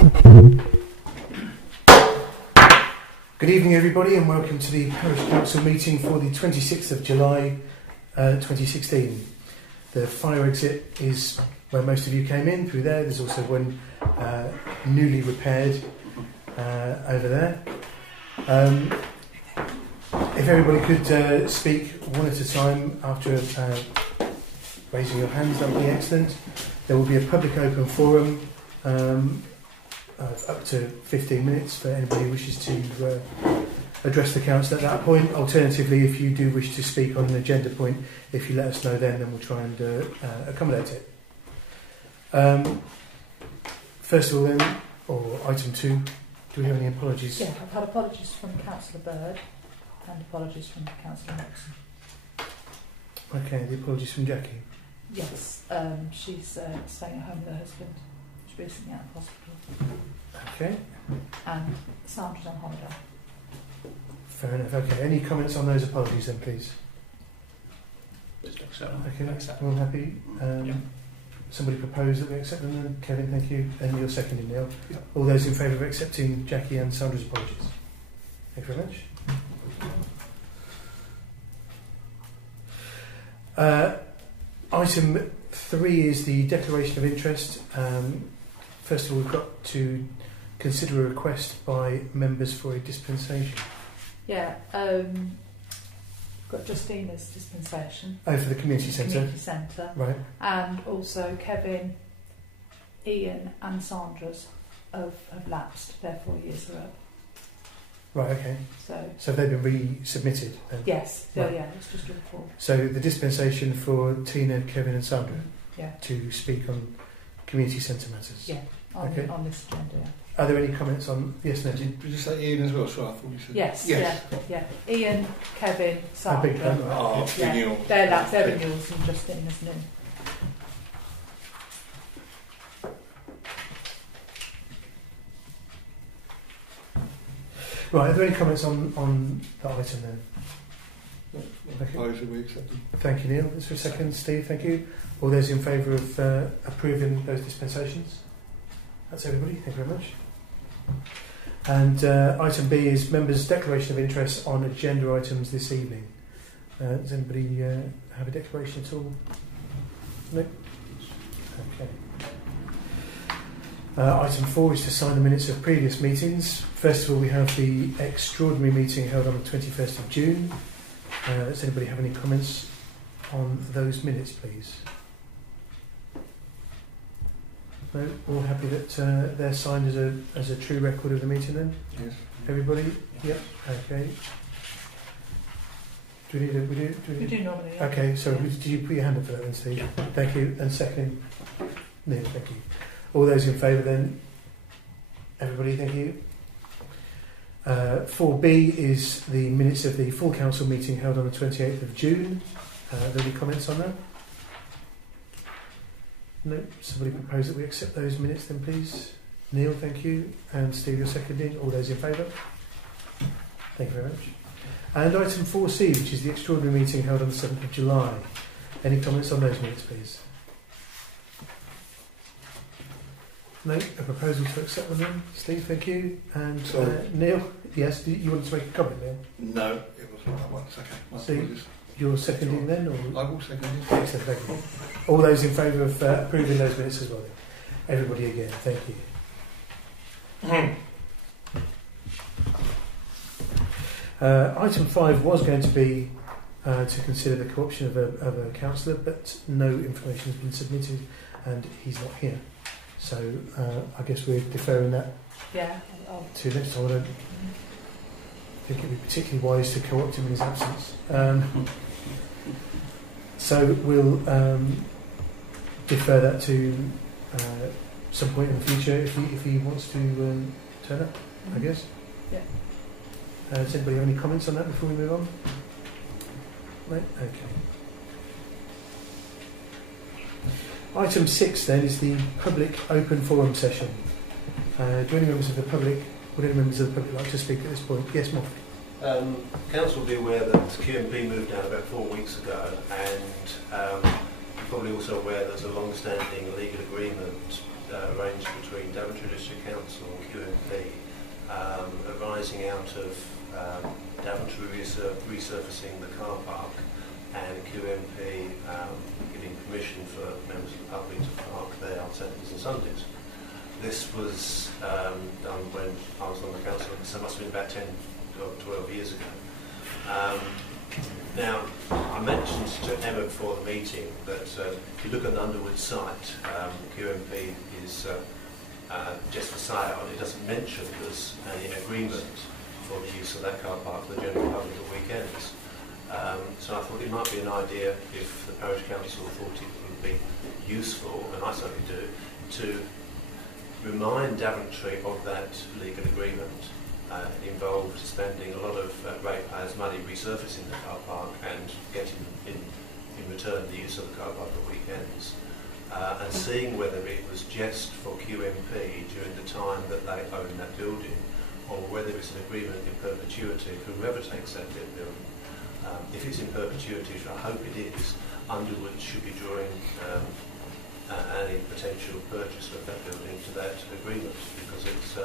Good evening everybody and welcome to the Parish Council meeting for the 26th of July 2016. The fire exit is where most of you came in, through there. There's also one newly repaired over there. If everybody could speak one at a time after raising your hands, that would be excellent. There will be a public open forum up to 15 minutes for anybody who wishes to address the council at that point. Alternatively, if you do wish to speak on an agenda point, if you let us know then we'll try and accommodate it. First of all then, or item 2, do we have any apologies? Yeah, I've had apologies from Councillor Bird and apologies from Councillor Moxon. Okay, the apologies from Jackie. Yes, she's staying at home with her husband. She's recently out of hospital. Okay. And Sandra's on holiday. Fair enough. Okay, any comments on those apologies then, please? Just accept. Okay, everyone happy? Yeah. Somebody proposed that we accept them then? Kevin, thank you. And you're seconding, Neil. Yeah. All those in favour of accepting Jackie and Sandra's apologies? Thank you very much. Item 3 is the declaration of interest. First of all, we've got to consider a request by members for a dispensation. Yeah, got Justina's dispensation. Oh, for the community centre? Community centre. Right. And also Kevin, Ian and Sandra's have lapsed. Their 4 years are up. Right, okay. So they've been resubmitted then? Yes, right. Yeah, it's just a report. So the dispensation for Tina, Kevin and Sandra to speak on community centre matters? Yeah, on this agenda, yeah. Are there any comments on... Yes, no? Did you say Ian as well? So I thought you said... Yes. Yeah. Ian, Kevin, Sandra. They're renewals and Justina's new. Right, are there any comments on that item then? We accept them. Thank you, Neil. Is there a second? Steve, thank you. All those in favour of approving those dispensations? That's everybody. Thank you very much. And item B is members' declaration of interest on agenda items this evening. Does anybody have a declaration at all? No? Okay. Item 4 is to sign the minutes of previous meetings. First of all, we have the extraordinary meeting held on the 21st of June. Does anybody have any comments on those minutes, please? No? All happy that they're signed as a true record of the meeting then? Yes. Everybody? Yep. Okay. Do we need a... We do normally, yeah. Okay, so did you put your hand up for that then, Steve? Yeah. Thank you. And second? Neil, thank you. All those in favour then? Everybody, thank you. 4B is the minutes of the full council meeting held on the 28th of June. Are there any comments on that? No? Somebody propose that we accept those minutes then, please? Neil, thank you. And Steve, you're seconding. All those in favour? Thank you very much. And item 4C, which is the extraordinary meeting held on the 7th of July. Any comments on those minutes, please? No? A proposal to accept them then? Steve, thank you. And Neil? Yes, you wanted to make a comment, Neil? No, it wasn't that one. It's okay. Steve, you're seconding then? Or? I will second it. Excellent, thank you. All those in favour of approving those minutes as well then? Everybody again, thank you. Item 5 was going to be to consider the co-option of a councillor, but no information has been submitted and he's not here. So I guess we're deferring that to next time. I don't think it would be particularly wise to co-opt him in his absence. So we'll defer that to some point in the future if he wants to turn up, I guess. Yeah. Does anybody have any comments on that before we move on? No? Okay. Item 6 then is the public open forum session. Do any members of the public, would any members of the public like to speak at this point? Yes, Mark. Council will be aware that QMP moved down about 4 weeks ago, and you're probably also aware there's a long-standing legal agreement arranged between Daventry District Council of Daventry resurfacing the car park and QMP giving permission for members of the public to park there on Saturdays and Sundays. This was done when I was on the council, so it must have been about 10 or 12 years ago. Now, I mentioned to Emma before the meeting that if you look at the Underwood site, QMP is just for sale. It doesn't mention there's any agreement for the use of that car park for the general public at weekends. So I thought it might be an idea if the parish council thought it would be useful, and I certainly do, to remind Daventry of that legal agreement. It involved spending a lot of ratepayers' money resurfacing the car park and getting in return the use of the car park at weekends, and seeing whether it was just for QMP during the time that they own that building, or whether it's an agreement in perpetuity for whoever takes that building. If it's in perpetuity, which I hope it is, Underwood should be drawing any potential purchaser of that building to that agreement, because it's,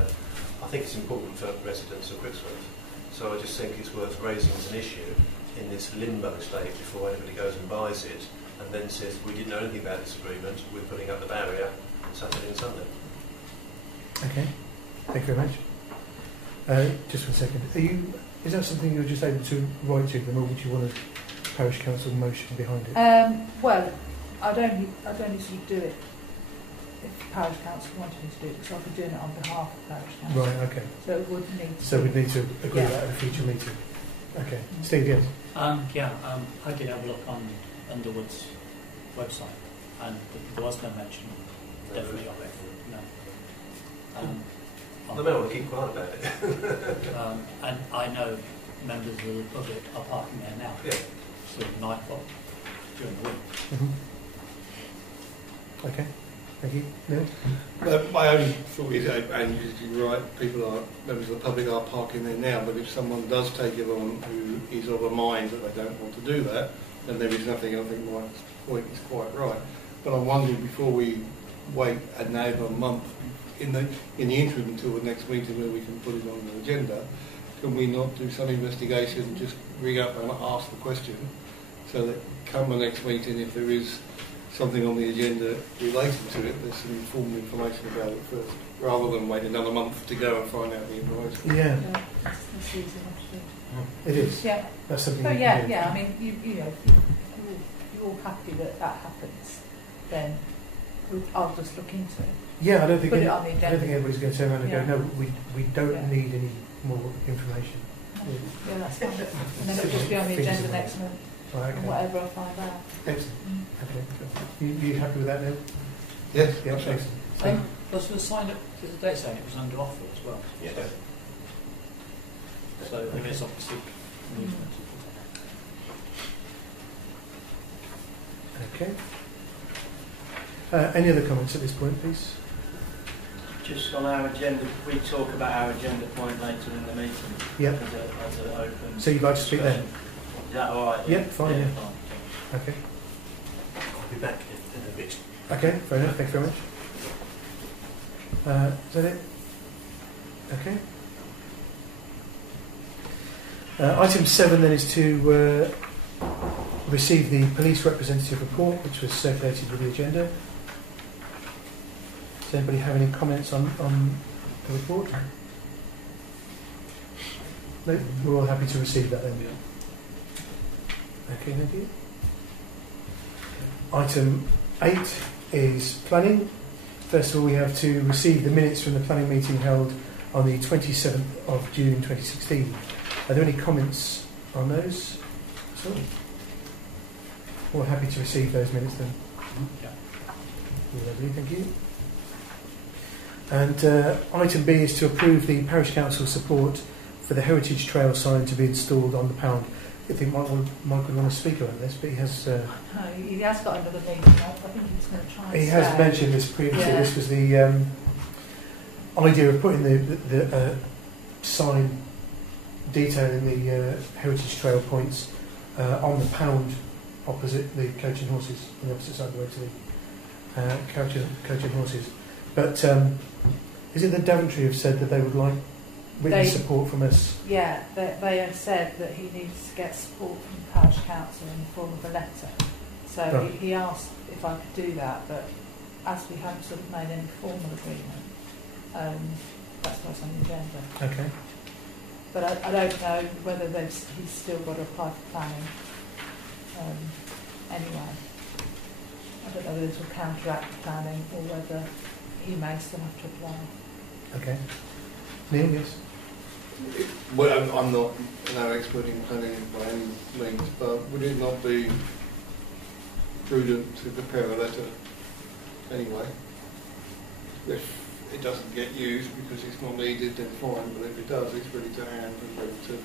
I think it's important for residents of Brixworth. So I just think it's worth raising as an issue in this limbo state before anybody goes and buys it and then says, we didn't know anything about this agreement, we're putting up the barrier Saturday and Sunday. Okay, thank you very much. Just 1 second. Is that something you're just able to write to them, or would you want a parish council motion behind it? Well, I'd only sort of do it if the parish council wanted me to do it, because I'll be doing it on behalf of the parish council. Right, okay. So it would need to So we'd need to agree that at a future meeting. Okay. Steve, yes? I did have a look on Underwood's website, and there was no mention definitely of it. No. They may want to keep quiet about it. And I know members of the public are parking there now. Yeah. So 9 o'clock during the week. Mm-hmm. Okay. Thank you. Neil? My only thought is, and you're right, members of the public are parking there now, but if someone does take it on who is of a mind that they don't want to do that, then there is nothing. I think Mike's point is quite right. But I'm wondering, before we wait another month, in the interim until the next meeting where we can put it on the agenda, can we not do some investigation, just ring up and ask the question, so that come the next meeting, if there is something on the agenda relating to it, there's some informed information about it first, rather than wait another month to go and find out the information. Yeah. That's easy enough to do. It is. Yeah. That's something. So you yeah, can do. yeah. I mean, you know, if you're all happy that happens, then I'll just look into it. Yeah, I don't think everybody's going to turn around and go, no, we don't need any more information. Yeah, that's fine. And then it'll just be on the agenda next month, Right, okay. whatever I find out. Excellent. Okay. You happy with that, Neil? Yes, Yeah, absolutely. excellent. Was the sign up the other day saying it was under offer as well? Yeah. So there is obviously movement. Okay. Any other comments at this point, please? Just on our agenda, we talk about our agenda point later in the meeting. Yeah. As an open. So you'd like to speak then? Is that all right? Yeah, fine, yeah. Fine. Okay. I'll be back in a bit. Okay, fair enough. Thank you very much. Is that it? Okay. Item 7 then is to receive the police representative report, which was circulated with the agenda. Does anybody have any comments on the report? No, we're all happy to receive that then. Okay, thank you. Item 8 is planning. First of all, we have to receive the minutes from the planning meeting held on the 27th of June 2016. Are there any comments on those? So, we're happy to receive those minutes then. Yeah. Lovely, thank you. And item B is to approve the parish council support for the heritage trail sign to be installed on the pound. I think Mike would want to speak about this, but he has... No, he has got another meeting. I think he's going to try and He has stay. mentioned this previously. Yeah. This was the idea of putting the sign detailing the heritage trail points on the pound opposite the Coach and Horses, on the opposite side of the road to the Coach and Horses. But is it that Daventry have said that they would like written support from us. Yeah, they have said that he needs to get support from the parish council in the form of a letter. So Right. he asked if I could do that, but as we haven't sort of made any formal agreement, that's what's on the agenda. Okay. But I don't know whether he's still got to apply for planning anyway. I don't know whether this will counteract planning or whether he may still have to apply. Okay. Neil, yes? Well, I'm not no expert in planning by any means, but would it not be prudent to prepare a letter anyway? If it doesn't get used because it's not needed, then fine, but if it does, it's ready to hand and ready to...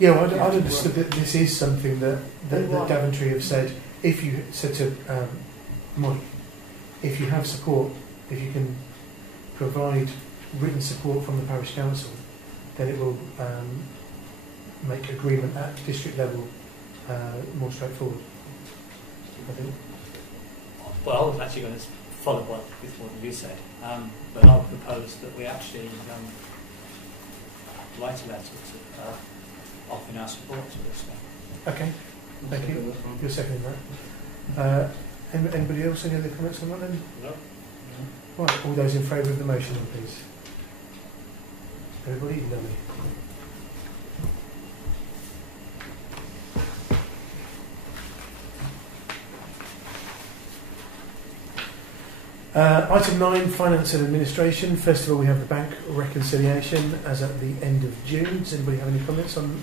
Yeah, well, I'd understood that this is something that Daventry have said, if you said to Mike, if you have support, if you can provide written support from the parish council, then it will make agreement at district level more straightforward, I think. Well, I was actually going to follow what you said, but I would propose that we actually write a letter offering our support to this thing. Okay, thank you. You're seconding that. Anybody else? Any other comments on that then? No. Right, all those in favour of the motion, please. Everybody, lovely. Item 9, Finance and Administration. First of all, we have the bank reconciliation as at the end of June. Does anybody have any comments on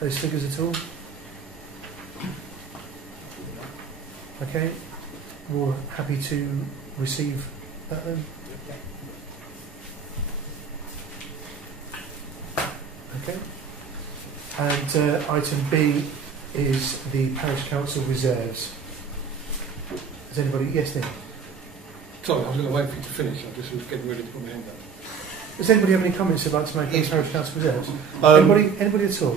those figures at all? Okay, we're happy to receive that then. Okay. And item B is the Parish Council reserves. Does anybody? Yes, Nick. Sorry, I was going to wait for you to finish. I just was getting ready to put my hand up. Does anybody have any comments they'd like to make on the Parish Council reserves? Anybody at all?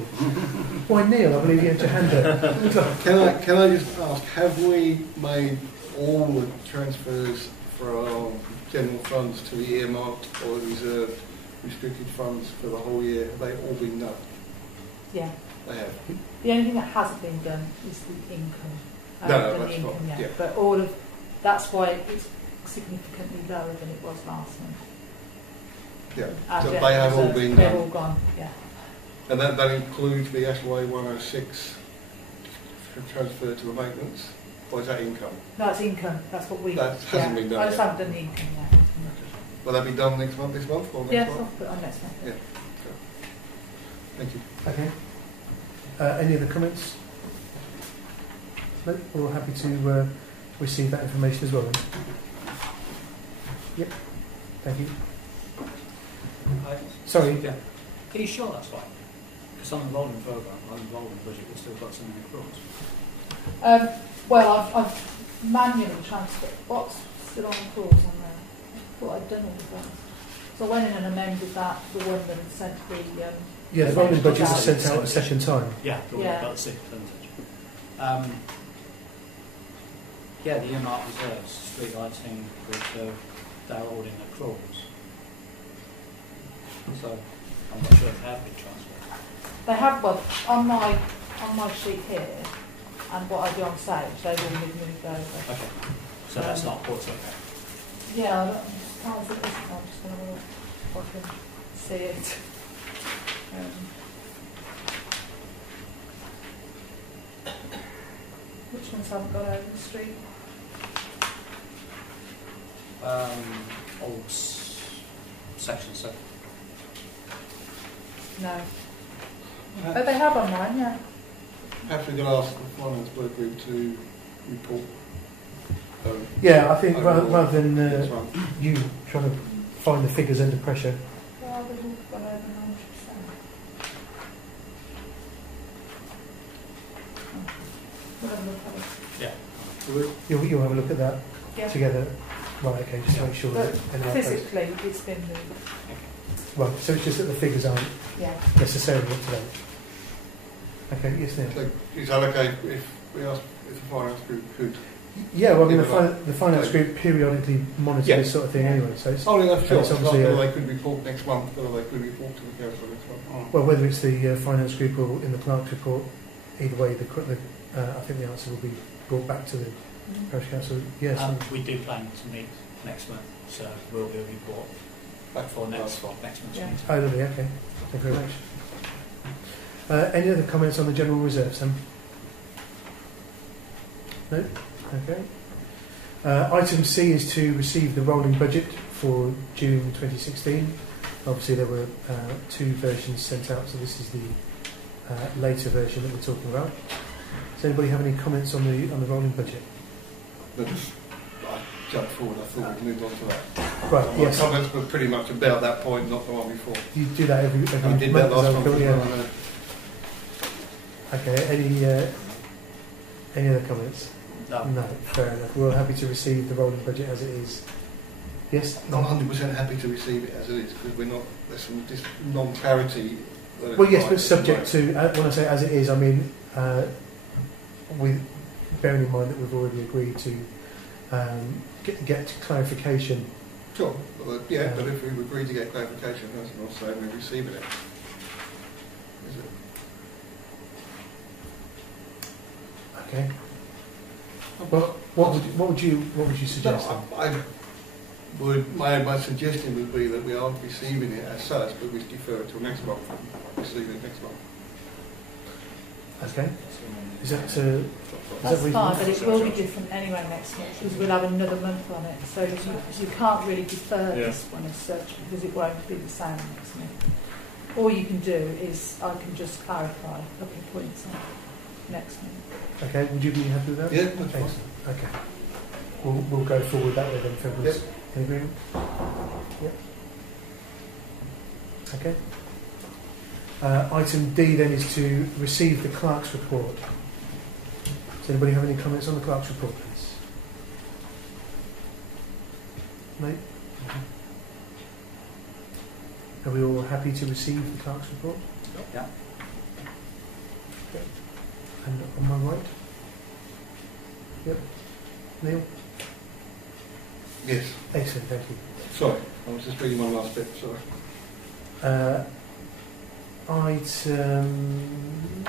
Why, Neil, I believe you had your hand up. Can I just ask, have we made all the transfers for our general funds to the earmarked or reserved restricted funds for the whole year? Have they all been done? Yeah. They have. The only thing that hasn't been done is the income. No, that's fine. Yeah. Yeah. But that's why it's significantly lower than it was last month. Yeah. So they have all been They've done. all gone, yeah. And that includes the Ashway 106 transfer to the maintenance? Or is that income? No, it's income. That's what we... That hasn't been done I just yet. haven't done the income yet. Will that be done this month or next Yes, month? I'll put it on next month. Yeah. Thank you. Okay. Any other comments? No? We're all happy to receive that information as well then. Yep. Thank you. Sorry. Yeah. Are you sure that's right? Because on the rolling programme, on the rolling budget, we've still got something across. Well, I've manually transferred. What's still on the clause on there? I thought I'd done all of that. So I went in and amended that, the one that had sent the... Yeah, the rolling budgets are sent out a second time. Yeah, the one about the 6%. Yeah, the earmarked reserves, street lighting, they're all in accruals. So I'm not sure if they have been transferred. They have, well, on my sheet here, and what I do on stage, they've all been moved over. Okay, so that's not put up. Yeah, I'm just going to look if I can see it. Which ones haven't got over the street? Old section 7. No. But they have on mine, yeah. Perhaps we could ask the finance work group to report. Yeah, I think overall rather than next month. you trying to find the figures under pressure. Well, they've all got over 90%. We'll have a look at it. Yeah. You'll have a look at that Yeah. together. Right, okay, just to make sure But that any of those- physically, it's been moved. Right, so it's just that the figures aren't Yeah. necessarily up to date. Okay, yes, Neil. So is that okay if we ask if the finance group could Yeah, well, I mean, Yeah, the finance group periodically monitor Yeah. this sort of thing anyway, so it's, Oh, enough, sure. It's It's obviously whether a- they could report next month, whether they could report to the council next month. well, whether it's the finance group or in the clerk's report, either way, I think the answer will be brought back to the parish council. Yes. We do plan to meet next month, so we'll be a report Back for next one. month's Yeah. meeting. Oh, lovely, okay. Thank you very much. Any other comments on the general reserve, Sam? No? Okay. Item C is to receive the rolling budget for June 2016. Obviously there were two versions sent out, so this is the later version that we're talking about. Does anybody have any comments on the rolling budget? But I jumped forward, I thought we'd moved on to that. Right, My yes. comments were pretty much about that point, not the one before. You do that every I did month, that last is month. cool? as Yeah. well, I know. Okay, any other comments? No. No, fair enough. We're happy to receive the rolling budget as it is. Yes? Not 100% happy to receive it as it is, because there's some non-clarity. Well, yes, but subject to, when I say as it is, I mean, with bearing in mind that we've already agreed to get clarification. Sure, but if we agree to get clarification, that's not saying we're receiving it. Is it? Okay. Well, what would you suggest then? My suggestion would be that we aren't receiving it as such, but we defer it till next month. Receive it next month. Okay. Is that That's reasonable? fine, but it will be different anyway next month because we'll have another month on it. So you can't really defer this one as such because it won't be the same next month. All you can do is I can just clarify a couple of points on next month. Okay. Would you be happy with that? Yeah, that's fine. Excellent. Okay. We'll go forward that way then, February. Yep. Any agreement? Yep. Okay. Item D then is to receive the clerk's report. Does anybody have any comments on the clerk's report, please? No? Are we all happy to receive the clerk's report? Yeah. And on my right? Yep. Neil? Yes. Excellent, thank you. Sorry, I was just reading one last bit. Sorry. Item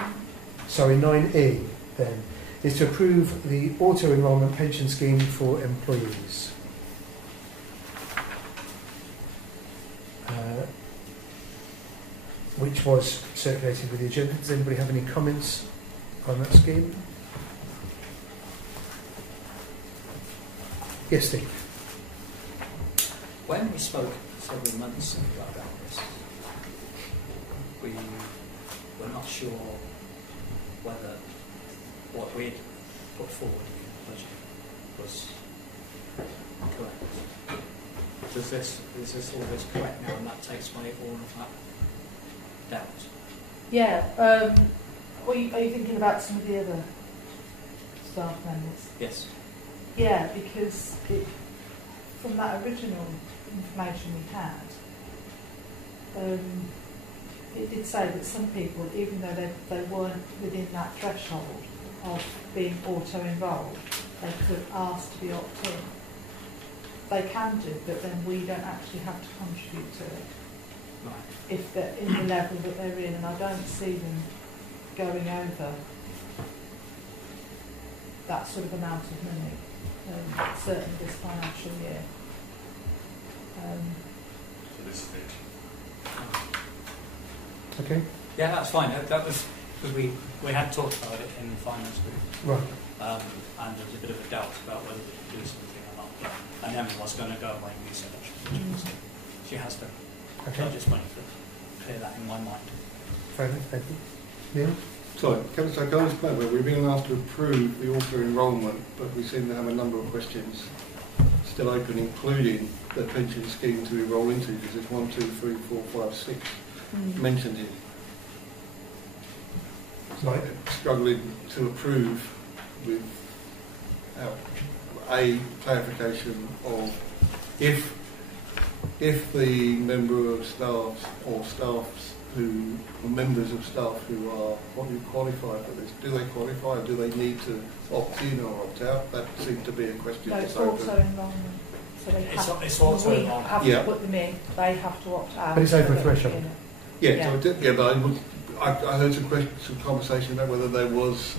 9E then is to approve the auto-enrolment pension scheme for employees. Which was circulated with the agenda. Does anybody have any comments on that scheme? Yes, Steve. When we spoke several months ago about this, we were not sure whether what we'd put forward in the budget was correct. Is this all this correct now, and that takes away all of that doubt? Yeah. Are you thinking about some of the other staff members? Yes. Yeah, because from that original information we had, it did say that some people, even though they weren't within that threshold of being auto-enrolled, they could ask to be opt-in. They can do, but then we don't actually have to contribute to it Right. if they're in the level that they're in, and I don't see them going over that sort of amount of money, certainly this financial year. So this is it. Okay. Yeah, that's fine. That was because we had talked about it in the finance group, Right. and there was a bit of a doubt about whether we could do something or not. And Emma was going to go away and research, which she has done. Okay. So I just wanted to clear that in my mind. Fair enough, thank you. Neil? Sorry, can I explain where we've been asked to approve the auto-enrolment, but we seem to have a number of questions still open, including the pension scheme to enrol into, because there's 1, 2, 3, 4, 5, 6 mentioned here. So Right. I'm struggling to approve without a clarification of if the member of staff or staff's who are members of staff who are probably qualified for this. Do they qualify, or do they need to opt in or opt out? That seems to be a question. No, it's auto enrolment. So they have, It's auto we enrolment. have Yeah. to put them in, they have to opt out. But it's over a so they're threshold. in it. Yeah, Yeah. so I heard some conversation about whether there was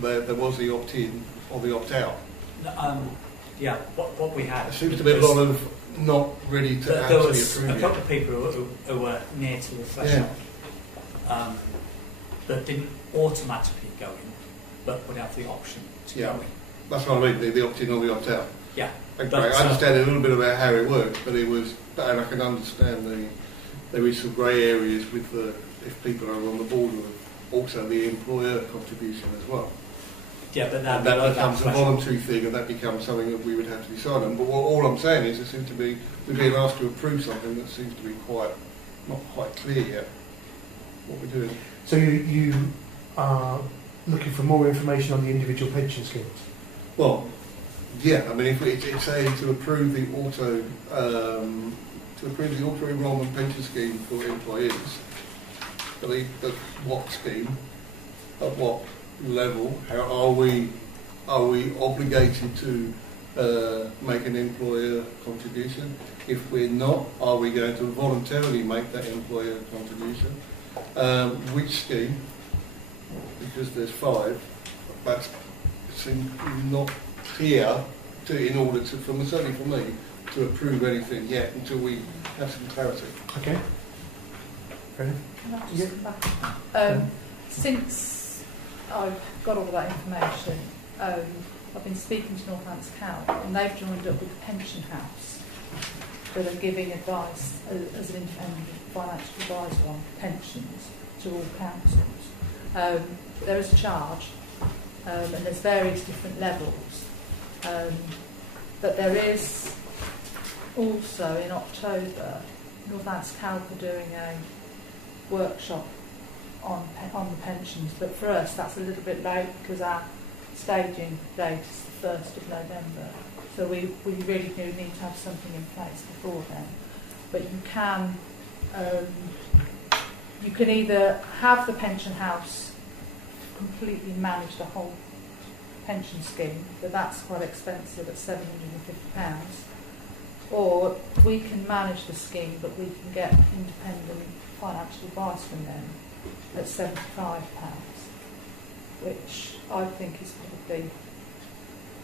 the opt-in or the opt-out. Yeah, what we had. There seems to be a lot of not ready to There actually was approve a it. couple of people who were near to the threshold that didn't automatically go in, but would have the option to Yeah. go in. That's what I mean, the opt-in or the opt-out. Yeah. Okay, But, I understand a little bit about how it works, but and I can understand there is some grey areas with if people are on the border of also the employer contribution as well. Yeah, but And that becomes a voluntary thing, and that becomes something that we would have to decide on. But all I'm saying is, we're being asked to approve something that seems to be not quite clear yet. What we're doing. So you are looking for more information on the individual pension schemes? Well, yeah. I mean, if it's saying to approve the auto enrolment pension scheme for employees, but what scheme, at what level, how are we obligated to make an employer contribution? If we're not, are we going to voluntarily make that employer contribution? Which scheme? Because there's 5. That's seems not clear in order to, certainly for me, to approve anything yet until we have some clarity. Okay. Fair enough. Can I just come back? Since I've got all that information, I've been speaking to Northants Council, and they've joined up with the Pension House that are giving advice as an independent financial advisor on pensions to all councils. There is a charge, and there's various different levels, but there is also in October, Northants Council are doing a workshop on the pensions, but for us that's a little bit late because our staging date is the 1st of November, so we really do need to have something in place before then. But you can either have the pension house completely manage the whole pension scheme, but that's quite expensive at £750, or we can manage the scheme but we can get independent financial advice from them at £75, which I think is probably,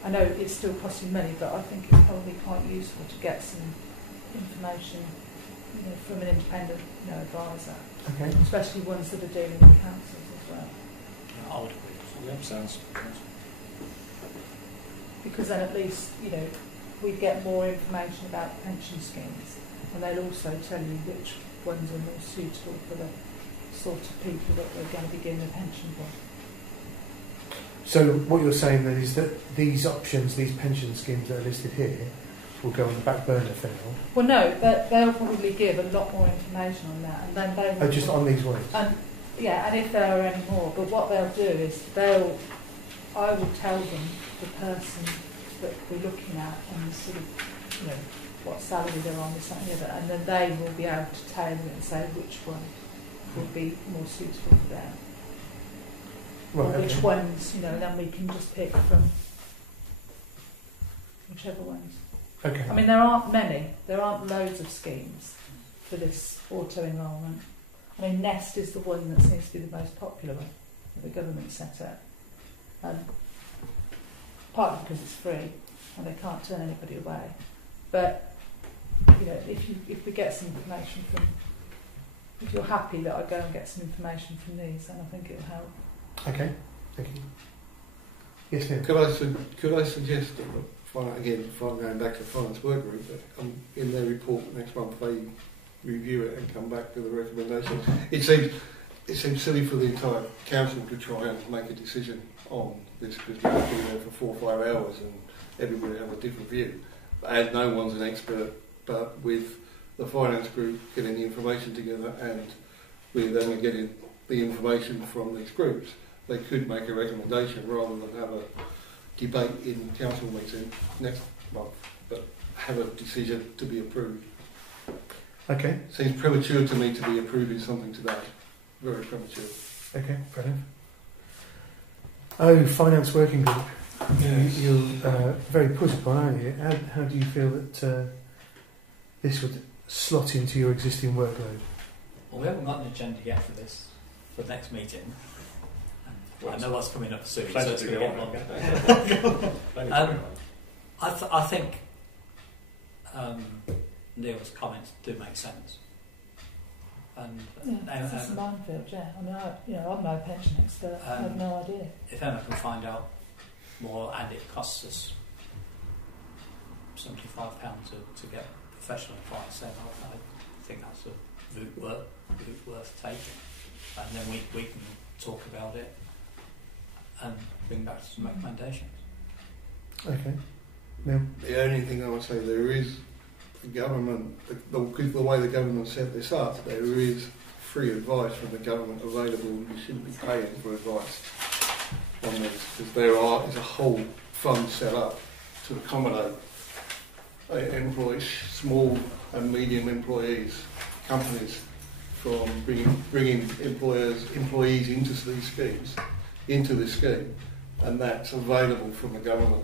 I know it's still costing money, but I think it's probably quite useful to get some information, from an independent, advisor, Okay. especially ones that are dealing with councils as well. I would agree. Yeah, sounds. Because then at least, we'd get more information about pension schemes, and they'll also tell you which ones are more suitable for the sort of people that we're going to be giving a pension for. So what you're saying then is that these options, these pension schemes that are listed here, will go on the back burner for now? Well, no, they'll probably give a lot more information on that, and then they will... Oh, just on these ones? And if there are any more. But what they'll do is I will tell them the person that we're looking at and the sort of, what salary they're on, this, that, and the other, and then they will be able to tailor it and say which one would be more suitable for them. Right, Or which okay. ones, and then we can just pick from whichever ones. Okay. I mean, there aren't many. There aren't loads of schemes for this auto-enrolment. I mean, Nest is the one that seems to be the most popular one that the government set up. Partly because it's free and they can't turn anybody away. But, if we get some information from... If you're happy that I go and get some information from these, then I think it'll help. Okay, thank you. Yes, Neil? Could I suggest that, going back to the finance work group, that in their report next month they review it and come back with a recommendation? It seems silly for the entire council to try and make a decision on this because we've been there for 4 or 5 hours and everybody has a different view. As no one's an expert, but with the finance group getting the information together and with them getting the information from these groups, they could make a recommendation rather than have a debate in council meeting next month, but have a decision to be approved. Okay. Seems premature to me to be approving something today. Very premature. Okay, fair enough. Oh, finance working group. Yes. You're very put upon, aren't you? How do you feel that this would slot into your existing workload? Well, we haven't got an agenda yet for the next meeting. I know what's coming up soon, so it's going to get longer. I think Neil's comments do make sense. And it's a minefield, yeah. I mean, I'm no pension expert. I have no idea. If Emma can find out more, and it costs us £75 to get professional advice, then I think that's a route worth taking. And then we can talk about it and bring back some recommendations. Okay. Neil? The only thing I would say, there is the government, the way the government set this up, there is free advice from the government available, and you shouldn't be paying for advice on this, because there is a whole fund set up to accommodate employees, small and medium employees, companies, from bringing employees into these schemes, into this scheme, and that's available from the government.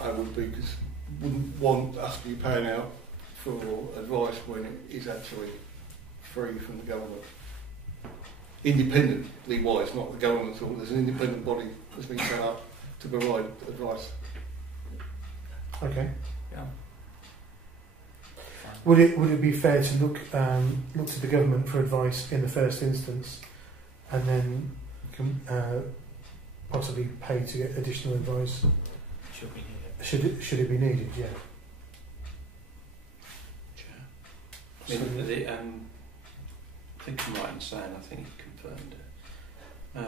I wouldn't want us to be paying out for advice when it is actually free from the government. Independently wise, not the government at all. There's an independent body that's been set up to provide advice. Okay. Yeah. Would it be fair to look to the government for advice in the first instance, and then possibly pay to get additional advice? Should we need it? Should it be needed? Yeah. I think I'm right in saying, I think you confirmed it.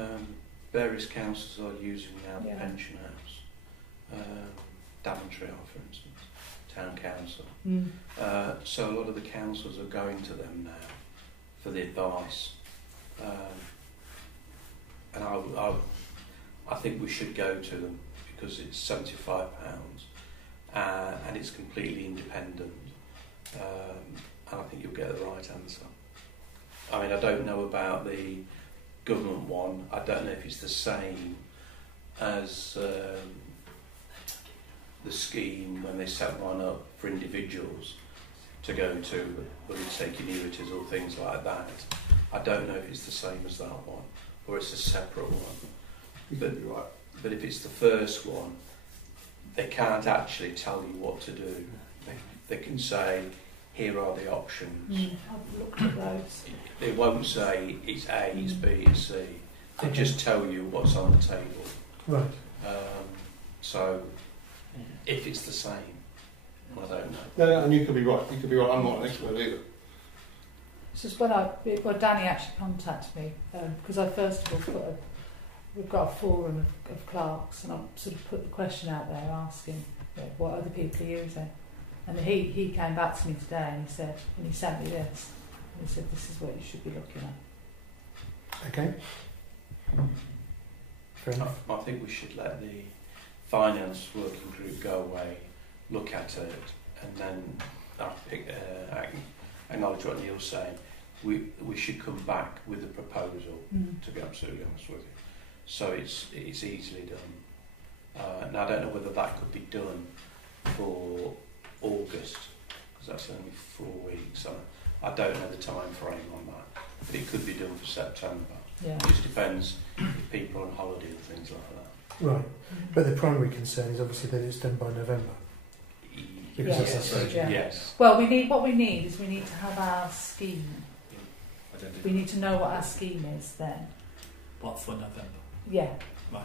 Various councils are using now the Pension House. Daventry are, for instance, Town Council. So a lot of the councils are going to them now for the advice. And I think we should go to them because it's £75 and it's completely independent. And I think you'll get the right answer. I mean, I don't know about the government one. I don't know if it's the same as the scheme when they set one up for individuals to go to, whether it's taking annuities or things like that. I don't know if it's the same as that one or it's a separate one. But if it's the first one, they can't actually tell you what to do. They can say, here are the options. I've looked at those. They won't say it's A, it's B, it's C. They just tell you what's on the table. Right. So, if it's the same, I don't know. No, and you could be right. You could be right. I'm not an expert either. It's just when Danny actually contacted me, because I first of all we've got a forum of clerks, and I sort of put the question out there asking what other people are using. And he came back to me today and he sent me this. And he said, this is what you should be looking at. Okay. Fair enough. I think we should let the finance working group go away, look at it, and then acknowledge what Neil's saying. We should come back with a proposal, to be absolutely honest with you. So it's easily done. Now I don't know whether that could be done for August, because that's only 4 weeks. I don't know the time frame on that, but it could be done for September. Yeah. It just depends if people are on holiday and things like that. Right. But the primary concern is obviously that it's done by November. Because Yes, that's the stage. yeah. Yes. Well, we need to have our scheme. We need to know what our scheme is then. What, for November? Yeah. Right.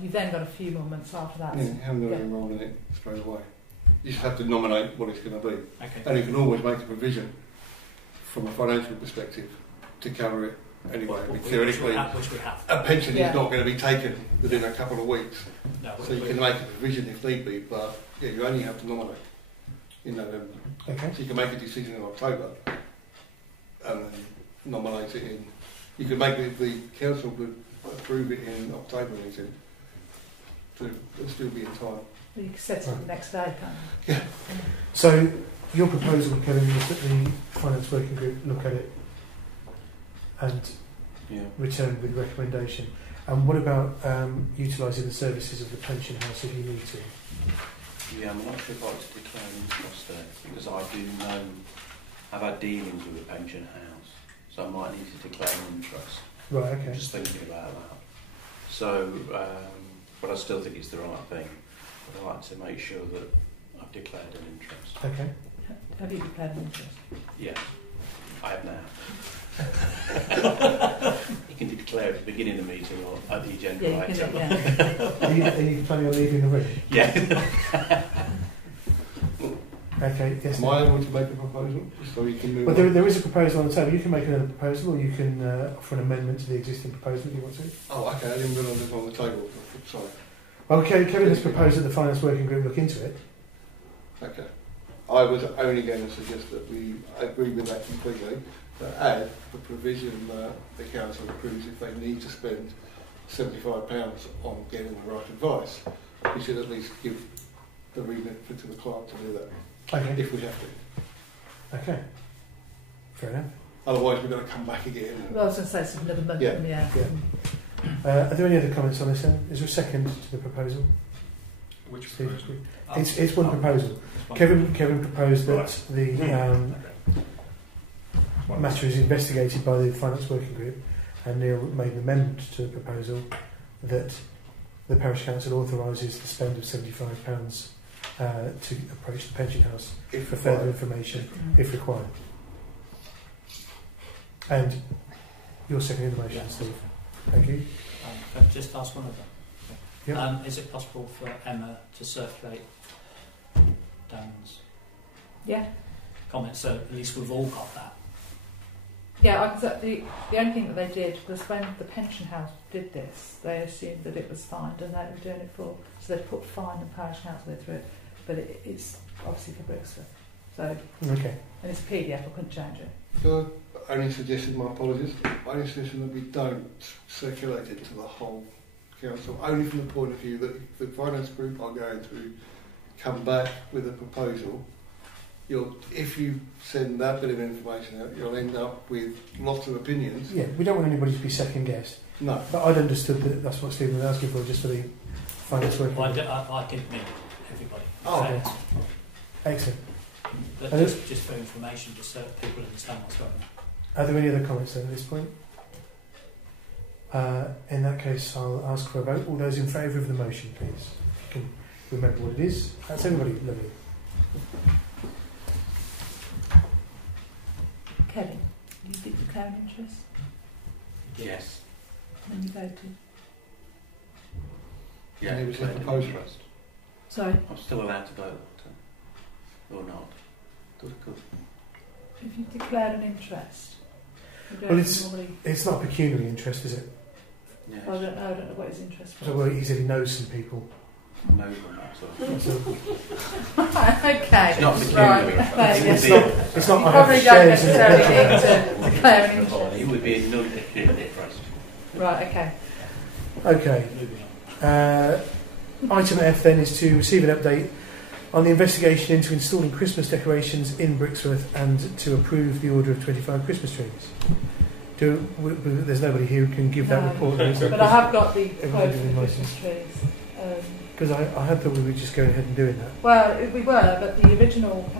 You've then got a few more months after that. Yeah, you haven't got to enrol in it straight away. You just have to nominate what it's going to be. Okay. And you can always make a provision from a financial perspective to cover it anyway. I mean, theoretically, Which we have. a pension is not going to be taken within a couple of weeks. No, So you can make a provision if need be, but yeah, you only have to nominate in November. Okay. So you can make a decision in October and then nominate it in. You can make it, the council could approve it in October, I think, to still be in time. You can set it the next day, can't you? Yeah. So your proposal, Kevin, was that the finance working group look at it and return with recommendation. And what about utilising the services of the pension house if you need to? Yeah, I'm not sure if I'd like to declare an interest there, because I do know I've had dealings with the pension house, so I might need to declare an interest. Right, okay. Just thinking about that. So, but I still think it's the right thing. But I like to make sure that I've declared an interest. Okay. Have you declared an interest? Yeah, I have now. You can declare at the beginning of the meeting or at the agenda Yeah, item. yeah. Are you planning on leaving the room? Yeah. Okay, yes. Am I able to make a proposal so you can move Well, on? there is a proposal on the table. You can make another proposal, or you can offer an amendment to the existing proposal if you want to. Oh, okay, I didn't realise it was on the table. Sorry. Well, Kevin has proposed that the finance working group look into it. Okay. I was only going to suggest that we agree with that completely, but add the provision that the council approves if they need to spend £75 on getting the right advice. We should at least give the remit to the clerk to do that, Okay. if we have to. Okay. Fair enough. Otherwise, we're going to come back again. Well, I was going to say it's another month. Yeah. Are there any other comments on this then? Is there a second to the proposal? Which Steve? proposal? It's one proposal. Kevin proposed that the matter is investigated by the finance working group, and Neil made an amendment to the proposal that the parish council authorises the spend of £75 to approach the pension house for further information if required. And you're seconding the motion, Steve. Thank you. Can I just ask one of them? Yep. Is it possible for Emma to circulate Dan's comments so at least we've all got that? Yeah, the only thing that they did was when the pension house did this, they assumed that it was fined and they were doing it for, so they put fine and parish council through it, but it's obviously for Brixworth. So, Okay. and it's a PDF, I couldn't change it. So I only suggested, my apologies, I only suggested that we don't circulate it to the whole council, only from the point of view that if the finance group are going to come back with a proposal, if you send that bit of information out, you'll end up with lots of opinions. Yeah, we don't want anybody to be second guessed. No. But I'd understood that that's what Stephen was asking for, just for the finance working Well, group. I didn't mean everybody. Oh, okay. Excellent. But just for information, just so that people understand what's going on. Are there any other comments then at this point? In that case, I'll ask for a vote. All those in favour of the motion, please. If you can remember what it is. That's everybody. Lovely. Kevin, you did declare an interest Yes. when you voted? Yeah. And it was a declared an proposal. interest. Sorry, I'm still allowed to vote, or not? Good. if you declared an interest, you don't Well, it's- normally... It's not pecuniary interest, is it? Yes. I don't know what his interest was. So, well, he said he knows some people. No, that's all. So Okay. It's not Right. pecuniary. There it's you go. not. It's not. You I probably have don't shares in the necessarily pension. need to declare an interest. It would be a non-pecuniary interest. Right, okay. Okay. Moving on. Item F then is to receive an update on the investigation into installing Christmas decorations in Brixworth and to approve the order of 25 Christmas trees. There's nobody here who can give that No. report. Is there? But I have got the Everybody quote for doing the license. Christmas trees. Because I had thought we were just going ahead and doing that. Well, we were, but the original,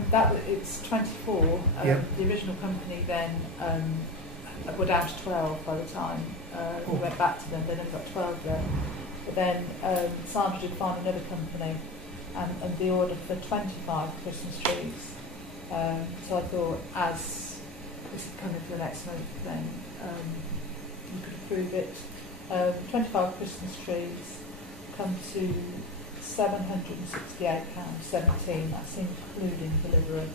it's 24. Yeah. The original company then were down to 12 by the time we went back to them. They never got 12 there. But then Sandra did find another company and the order for 25 Christmas trees. So I thought, as this is coming for the next month, then you could approve it. 25 Christmas trees come to £768.17. That's including delivery.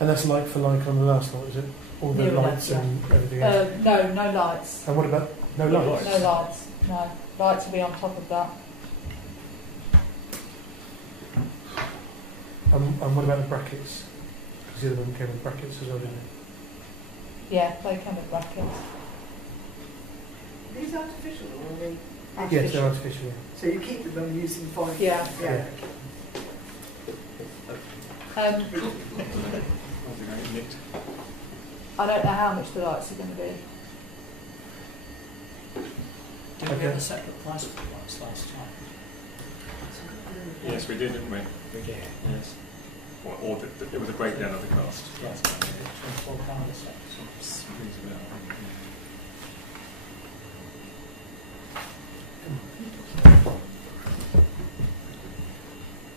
And that's like for like on the last one, is it? All the Near lights enough, and everything else. No lights. And what about no lights? No lights. No lights will be on top of that. And what about the brackets? Because the other one came with brackets as well, didn't it? Yeah, they come with brackets. Are these artificial or are they Yes, they're artificial. Yeah. So you keep them and use them fine? Yeah. Yeah. I don't know how much the lights are going to be. Did we have a separate price for the lights last time? Yes, we did, didn't we? We did. Yes. Or it was a breakdown of the cost. Yes, £24 a set. Rings a bell, I think,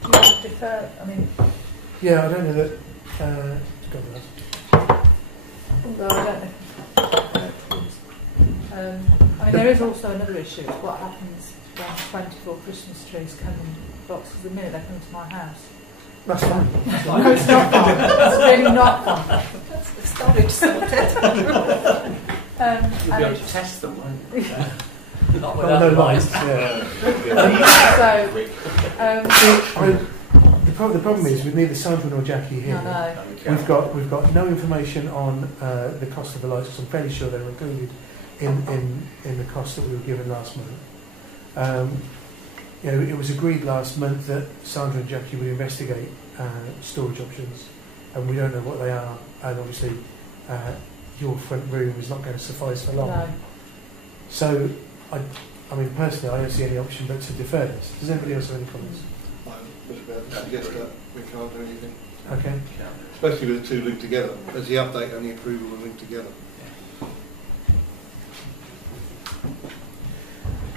Do you want to defer? I mean, Yeah, I don't know that. Go with that. although I don't know. I mean, there is also another issue. It's what happens when 24 Christmas trees come in boxes a minute. They come to my house. That's fine. No, it's not fun. It's really not fun. That's the storage sorted. You'll be able to test them, won't you? Not Oh, without no the lights. lights. So, The problem is with neither Sandra nor Jackie here. no. We've got no information on the cost of the lights, because I'm fairly sure they were included in the cost that we were given last month. You know, it was agreed last month that Sandra and Jackie would investigate storage options, and we don't know what they are. And obviously, your front room is not going to suffice for long. No. So, I mean, personally, I don't see any option but to defer this. Does anybody else have any comments? I was about to suggest that we can't do anything, Okay. especially with the two linked together. As the update and the approval are linked together.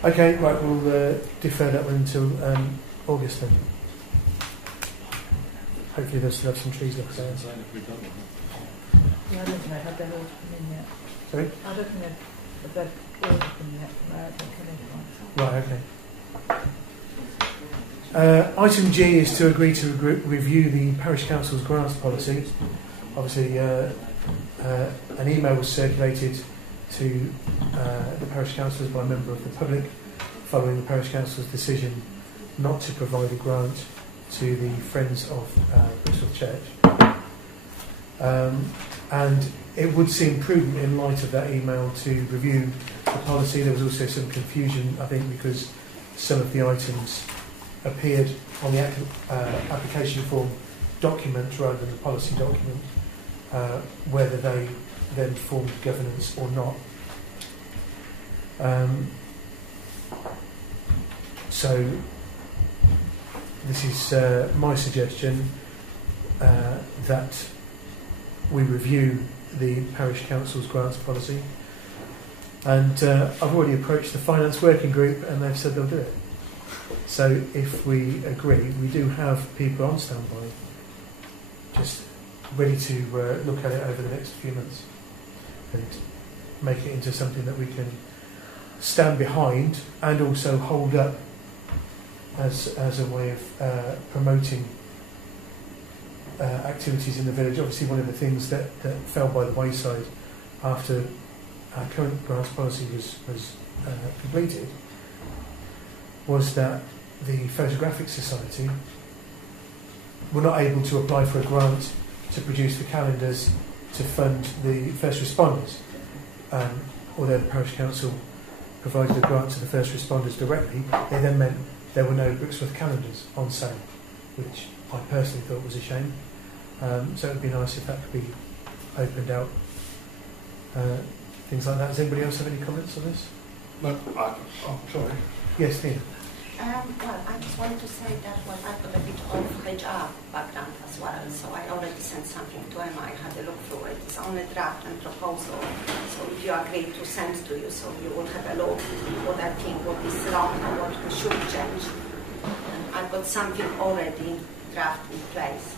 Okay, right, we'll defer that one until August then. Hopefully they'll still have some trees left there. Yeah, I don't think they've had their order come in yet. Sorry? I don't think they've ordered them yet. No, I don't think they've Right, okay. Item G is to agree to review the Parish Council's grants policy. Obviously, an email was circulated to the Parish Councillors by a member of the public following the Parish Council's decision not to provide a grant to the Friends of Brixworth Church. And it would seem prudent in light of that email to review the policy. There was also some confusion, I think, because some of the items appeared on the application form document rather than the policy document, whether they then formed governance or not. So this is my suggestion that we review the Parish Council's grants policy, and I've already approached the Finance Working Group and they've said they'll do it. So if we agree, we do have people on standby just ready to look at it over the next few months and make it into something that we can stand behind and also hold up as a way of promoting activities in the village. Obviously, one of the things that fell by the wayside after our current grants policy was completed was that the Photographic Society were not able to apply for a grant to produce the calendars to fund the first responders. Although the Parish Council provided a grant to the first responders directly, they then meant there were no Brixworth calendars on sale, which I personally thought was a shame. So it would be nice if that could be opened out. Things like that. Does anybody else have any comments on this? No, sorry. Yes, Nina. Well, I just wanted to say that I've got a bit of HR background as well, so I already sent something to Emma. I had a look through it. It's only draft and proposal. So if you agree to send to you, so you will have a look what I think what is wrong or what we should change. And I've got something already draft in place.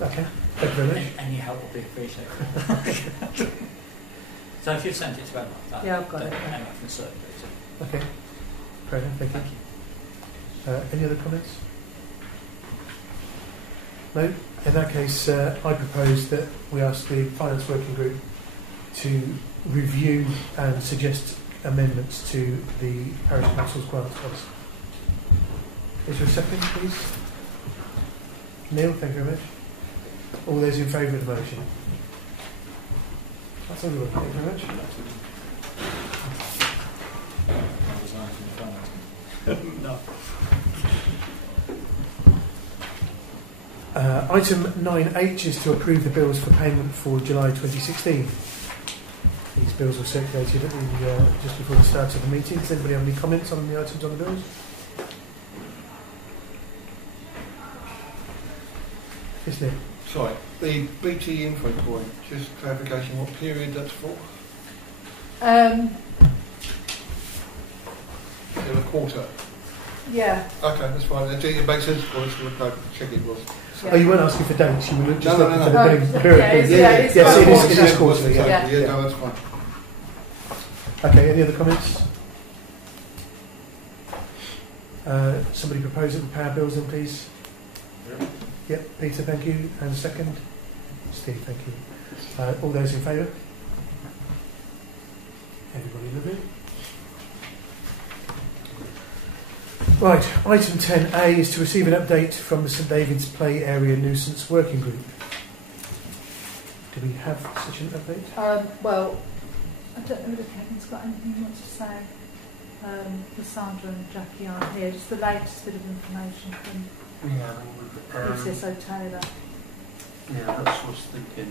Okay, thank you very much. Any help will be appreciated. So if you sent it to Emma, Yeah, I've got then it. Emma can circulate it. Okay, fair enough, thank you. Thank you. Any other comments? No? In that case, I propose that we ask the Finance Working Group to review and suggest amendments to the Parish Council's grants policy. Is there a second, please? Neil, thank you very much. All those in favour of the motion? That's everyone. Thank you very much. No. Item 9H is to approve the bills for payment for July 2016. These bills were circulated at the, just before the start of the meeting. Does anybody have any comments on the items on the bills? Yes, Nick. Sorry, the BT info point, just clarification, what period that's for? Um, In a quarter? yeah. Okay, that's fine. It makes sense. Well, check it was. Oh, you weren't asking for dates, you were just No, looking no, for no. the billing period. It's Yes, it quarterly. is quarterly, yeah. Yeah, no, that's fine. Okay, any other comments? Somebody propose that we pay our bills then, please? Yep, Peter, thank you. And second? Steve, thank you. All those in favour? Everybody lovely? Right, item 10A is to receive an update from the St David's Play Area Nuisance Working Group. Do we have such an update? Well, I don't know if Kevin's got anything he wants to say. Cassandra and Jackie aren't here. Just the latest bit of information from PCSO Taylor. Yeah, that's what I was thinking.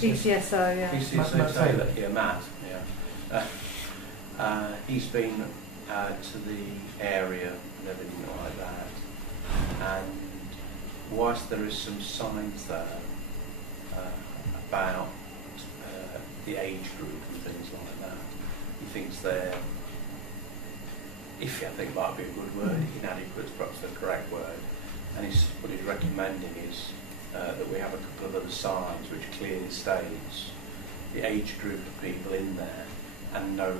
PCSO, yeah. PCSO Taylor, yeah, Matt, yeah. He's been to the area and everything like that. And whilst there is some signs there about the age group and things like that, he thinks they're, if I think might be a good word, inadequate is perhaps the correct word. And what he's recommending is that we have a couple of other signs which clearly states the age group of people in there and no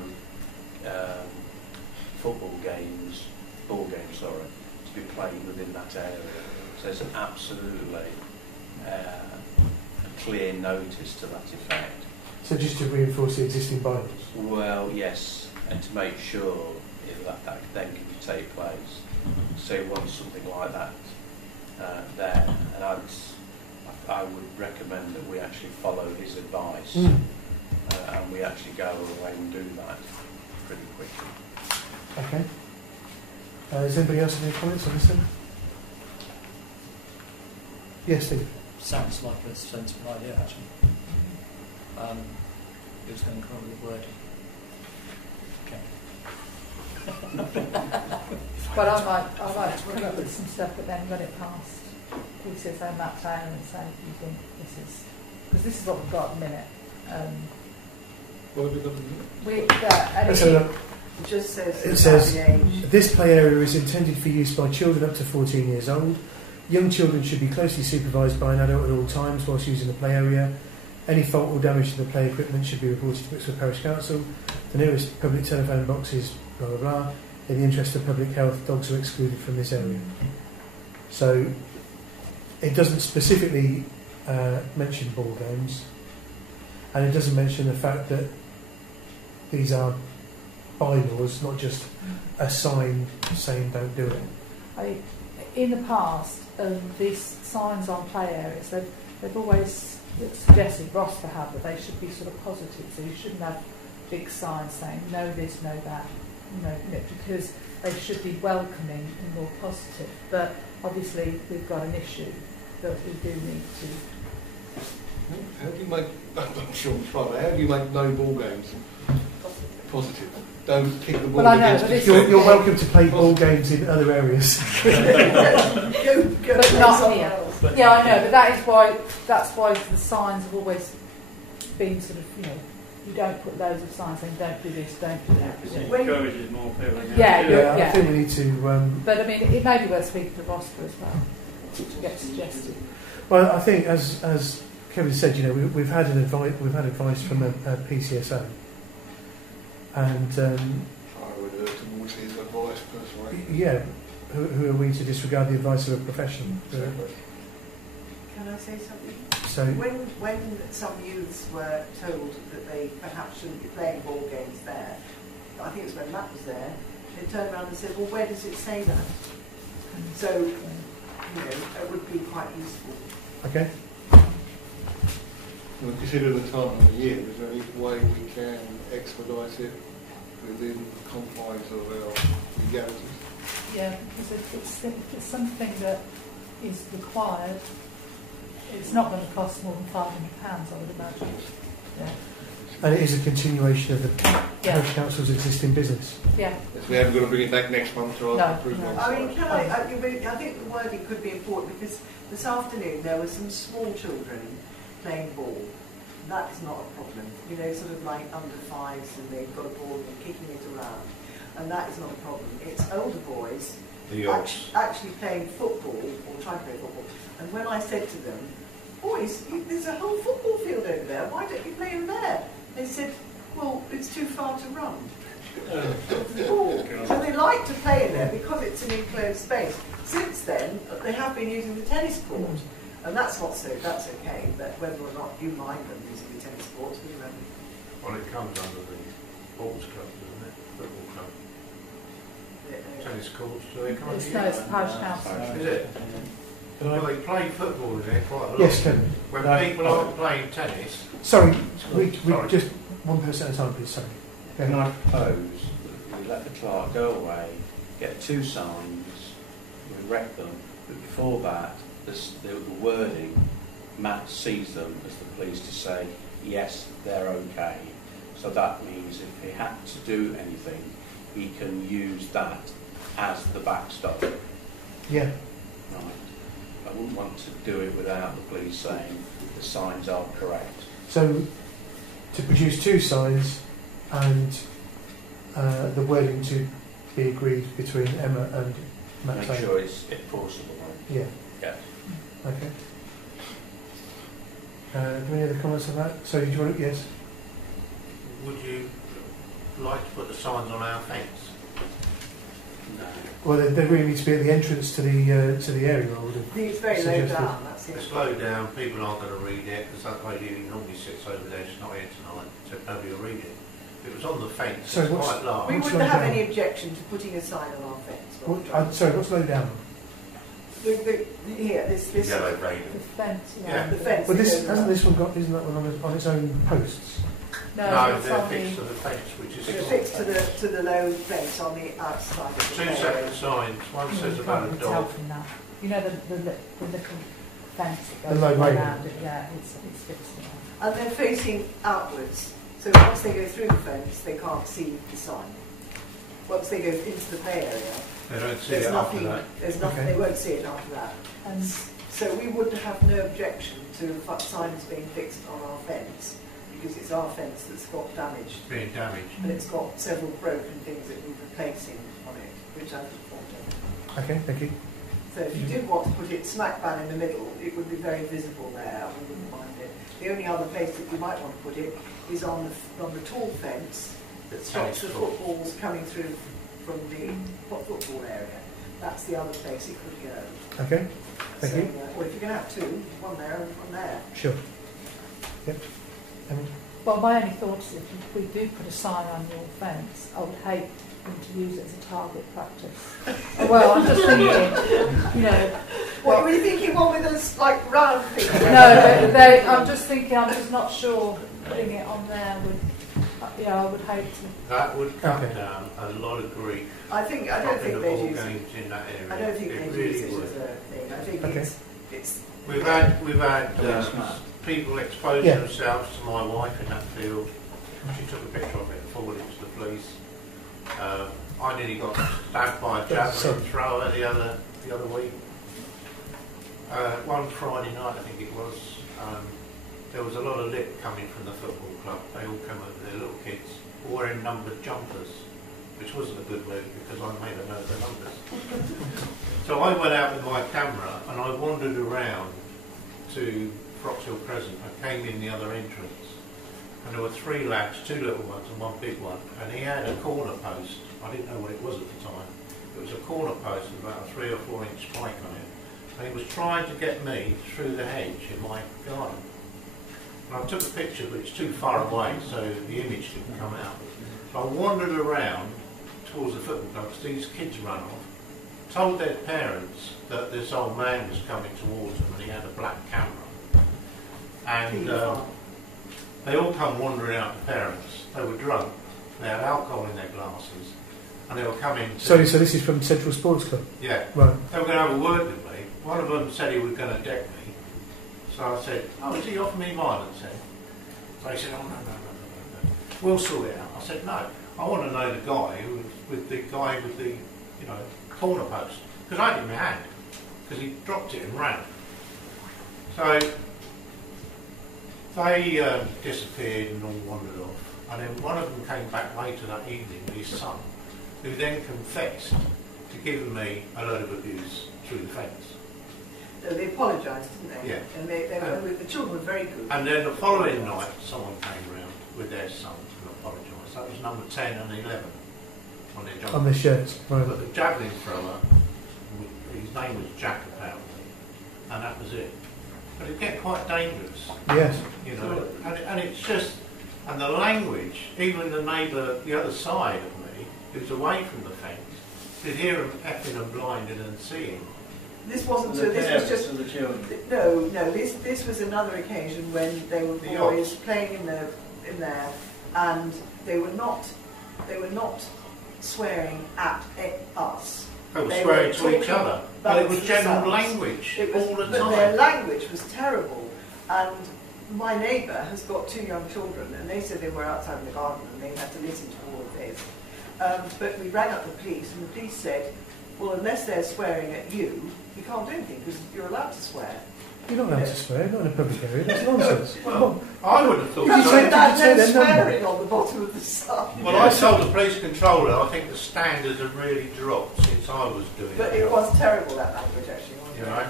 football games, ball games, sorry, to be played within that area. So it's an absolutely a clear notice to that effect. So just to reinforce the existing bylaws? Well, yes, and to make sure that then can take place. So he wants something like that there, and I would recommend that we actually follow his advice and we actually go away and do that pretty quickly. Okay. Does anybody else have any comments on this then? Yes, Steve. Sounds like a sensible idea, actually. Who's going to come up with the wording? Okay. Well, I might come up with some stuff, but then run it past PCSO Matt Taylor and say, do you think this is... Because this is what we've got at the minute. What have we got in Let's have a look. It just says... It says, this play area is intended for use by children up to 14 years old. Young children should be closely supervised by an adult at all times whilst using the play area. Any fault or damage to the play equipment should be reported to Brixworth Parish Council. The nearest public telephone box is blah blah blah. In the interest of public health, dogs are excluded from this area. So it doesn't specifically mention ball games, and it doesn't mention the fact that these are bylaws, not just a sign saying don't do it. In the past, these signs on play areas, they've always suggested, Ross to have, that they should be sort of positive, so you shouldn't have big signs saying no this, no that, no, because they should be welcoming and more positive. But obviously we've got an issue that we do need to... How do you make, I'm sure I'm trying, how do you make no ball games positive? Don't kick the ball against the you're welcome to play ball games in other areas. But not here. Yeah, I know, but that's why the signs have always been sort of, you don't put loads of signs saying don't do this, don't do that. It encourages more people. I think we need to... but I mean, it may be worth speaking to Roscoe as well, to get suggested. Well, I think, as Kevin said, we've had advice from a PCSO, and I would urge towards his advice personally. Yeah, who are we to disregard the advice of a professional? Can I say something? So, when some youths were told that they perhaps shouldn't be playing ball games there, I think it was when Matt was there, they turned around and said, well, where does it say that? So, it would be quite useful. okay. Well, consider the time of the year, is there any way we can expedite it within the confines of our legalities? Yeah, because if it's something that is required, it's not going to cost more than £500, I would imagine. Yeah. And it is a continuation of the Yeah. parish council's existing business. Yeah. Yes, we haven't got to bring it back next month to our approval. No. I mean, I think the wording could be important because this afternoon there were some small children playing ball. That is not a problem. You know, sort of like under fives and they've got a ball and they're kicking it around. And that is not a problem. It's older boys actually playing football or trying to play football. And when I said to them, boys, there's a whole football field over there, why don't you play in there? They said, well, it's too far to run. So they like to play in there because it's an enclosed space. Since then, they have been using the tennis court, and that's okay, but whether or not you mind them using the tennis courts, we remember. Well, it comes under the sports club, doesn't it? Football club. Tennis courts, do they come under No, it's parish council. Is it? Well, they play football in there quite a lot. Yes, Ken. When people aren't playing tennis... Sorry, we just one person at a time, please. Sorry. Can I propose that we let the clerk go away, get 2 signs, we wreck them, but before that, the wording, Matt sees them as the police to say, yes, they're okay. So that means if he had to do anything, he can use that as the backstop. Yeah. Right. I wouldn't want to do it without the police saying the signs are correct. So, to produce 2 signs and the wording to be agreed between Emma and Matt. Make sure it's enforceable. Yeah. Yes. Okay. Do any other comments on that? So, do you want to, yes? Would you like to put the signs on our fence? No. Well, they really need to be at the entrance to the area. I would have It's very low suggested. down, that's it. It's low down, people aren't going to read it, because that lady who normally sits over there, she's not here tonight, so nobody will read it. If it was on the fence, So it's what's- quite large. We What's wouldn't low have down? any objection to putting a sign on our fence. Sorry, what's low down? Here, this Yellow radar. The fence, Yeah. the fence. Well, that this goes hasn't up. this one got? Isn't that one on its own posts? No, it's they're on fixed the... to the fence, which is They're fixed to the low fence on the outside of the 2 separate signs. One says You about can't a really tell dog. from that. You know the little fence that The goes low all railing. around it? Yeah, it's fixed. And they're facing outwards. So once they go through the fence, they can't see the sign. Once they go into the play area, They don't see there's it after nothing. that. There's nothing. Okay. They won't see it after that. And So we would have no objection to signs being fixed on our fence because it's our fence that's got damaged. It's being damaged. And it's got several broken things that we're replacing on it, which I've informed of. Okay, thank you. So if you did want to put it smack bang in the middle, it would be very visible there. We wouldn't mind it. The only other place that you might want to put it is on the tall fence that stops the footballs coming through from the football area. That's the other place it could go. Okay, thank you. Or if you're going to have 2, one there and one there. Sure. Yep. Emma? well, my only thought is if we do put a sign on your fence, I would hate them to use it as a target practice. Well, I'm just thinking, you know. What were you thinking? One with those like round things? No, I'm just thinking. I'm just not sure putting it on there would. Yeah, I would hate to. That would cut Okay. down a lot of grief. I don't think the they'd ball use it. games in that area. I don't think it they'd really use it would. as a thing. I think Okay. it's We've had Yes, Matt. people expose Yeah. themselves to my wife in that field. She took a picture of it and forwarded it to the police. I nearly got stabbed by a javelin thrower the other week. One Friday night, I think it was. There was a lot of lit coming from the football club. They all came over, their little kids, all wearing numbered jumpers, which wasn't a good move because I made a note of the numbers. So I went out with my camera and I wandered around to Froxhill Crescent. I came in the other entrance and there were 3 lads, 2 little ones and 1 big one, and he had a corner post. I didn't know what it was at the time. It was a corner post with about a 3 or 4 inch spike on it, and he was trying to get me through the hedge in my garden. And I took a picture, but it's too far away, so the image didn't come out. So I wandered around towards the football club, because these kids ran off, told their parents that this old man was coming towards them and he had a black camera. And they all come wandering out, the parents. They were drunk, they had alcohol in their glasses, and they were coming to... Sorry, so this is from Central Sports Club? Yeah. Right. They were going to have a word with me. One of them said he was going to deck me. So I said, oh, is he offering me violence then? So he said, oh, no. We'll sort it out. I said, no. I want to know the guy who was with the corner post. Because I had it in my hand. Because he dropped it and ran. So they disappeared and all wandered off. And then one of them came back later that evening with his son, who then confessed to giving me a load of abuse through the fence. So they apologised, didn't they? Yeah. And the children were very good. And then the following night, someone came round with their son and apologised. That was number 10 and 11 on their jumpers. On the shirts, right. But the javelin thrower, his name was Jack apparently, and that was it. But it get quite dangerous. Yes. You know, and it's just, and the language, even the neighbour the other side of me, who's away from the fence, could hear them effing and blinding and seeing. This wasn't. So this was just. The children. No. This was another occasion when they were boys playing in there, and they were not swearing at us. They were swearing to each other. But it was general language all the time. But their language was terrible. And my neighbour has got 2 young children, and they said they were outside in the garden and they had to listen to all of this. But we rang up the police, and the police said, well, unless they're swearing at you, you can't do anything because you're allowed to swear. You're not allowed to swear, not in a public area. That's nonsense. Well, I would have thought Did you so. say that Did you no say their number? swearing on the bottom of the sign? Well, I told the police controller I think the standards have really dropped since I was doing But it. it was terrible, that language, actually. You know?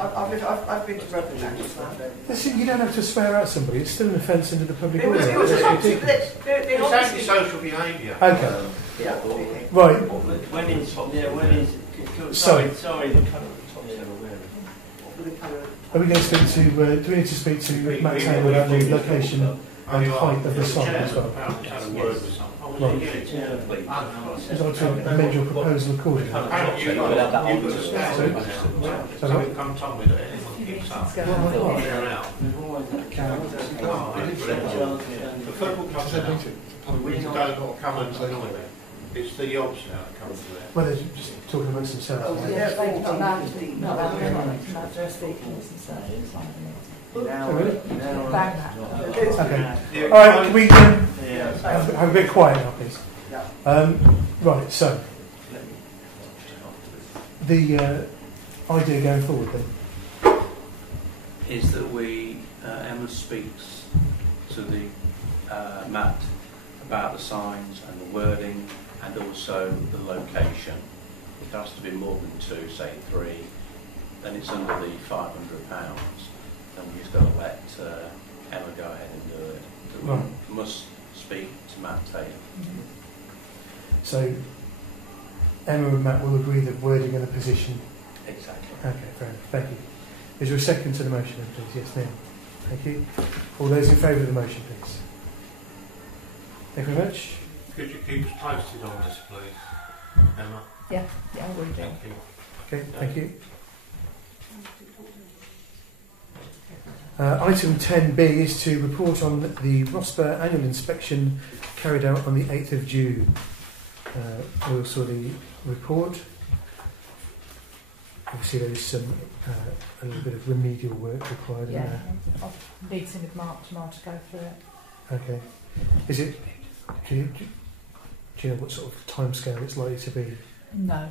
I've been to Rugby Practice land. Listen, you don't have to swear at somebody. It's still an offence into the public It was order. That's actually, ridiculous. they It's obviously... antisocial behaviour. Okay. Yeah. Right. Sorry, the colour of the Sorry. tops they were wearing. Are we going to speak to? Do we need to speak to Matt Taylor about the location and height of the sign as well? Had a word with someone. Right. Would you like to amend your proposal accordingly? You've got to stand with it. So you can't tell me that anyone keeps up. They're out. The football clubs are not come and annoy me. It's the yobs now that come to there. Well, they're just talking amongst themselves. Oh, aren't they? yeah. They're not allowed to speak, not allowed to speak inside the Oh, really? Bang that. Okay. All right. Can we have a bit quiet now, please? Yeah. Right. So the idea going forward then is that Emma speaks to the Matt about the signs and the wording and also the location. It has to be more than 2, say 3. Then it's under the £500. Then we've just got to let Emma go ahead and do it. So Right. we must speak to Matt Taylor. So Emma and Matt will agree the wording and the position. Exactly. Okay, fair enough. Thank you. Is there a second to the motion, then, please? Yes, Neil. Thank you. All those in favour of the motion, please. Thank you very much. Could you keep us posted on this, please, Emma? Yeah, I will do. Thank you. Okay, thank you. Item 10B is to report on the ROSPA annual inspection carried out on the 8th of June. We saw the report. Obviously there is some a little bit of remedial work required in Yeah, there. I'll meeting with Mark tomorrow to go through it. Okay. Is it? Do you know what sort of timescale it's likely to be? No,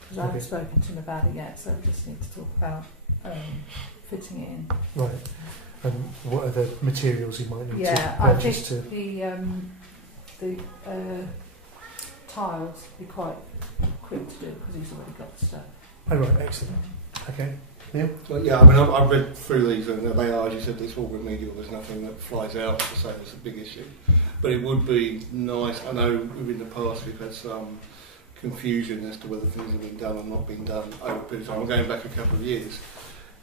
because I haven't Okay. spoken to him about it yet, so we just need to talk about fitting it in. Right. And what are the materials you might need Yeah, to I purchase think to? the tiles be quite quick to do because he's already got the stuff. Oh right, excellent. Okay, Neil. Well, yeah, I mean, I've read through these and they are, as you said, it's all remedial. There's nothing that flies out to say it's a big issue. But it would be nice. I know in the past we've had some confusion as to whether things have been done or not been done over a period of time. I'm going back a couple of years.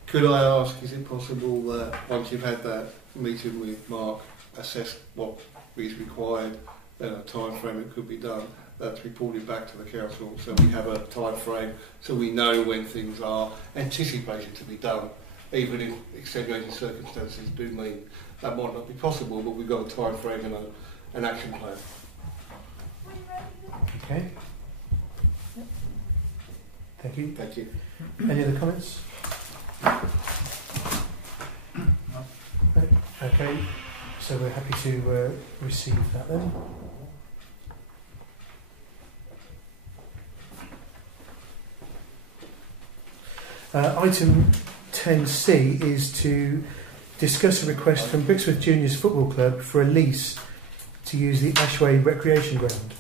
Could I ask, is it possible that once you've had that meeting with Mark, assess what is required, then a time frame it could be done, that's reported back to the council, so we have a time frame, so we know when things are anticipated to be done, even if extenuating circumstances do mean that might not be possible, but we've got a time frame and an action plan. Okay. Thank you. Thank you. Any other comments? No? Okay, so we're happy to receive that then. Item 10C is to discuss a request from Brixworth Juniors Football Club for a lease to use the Ashway Recreation Ground.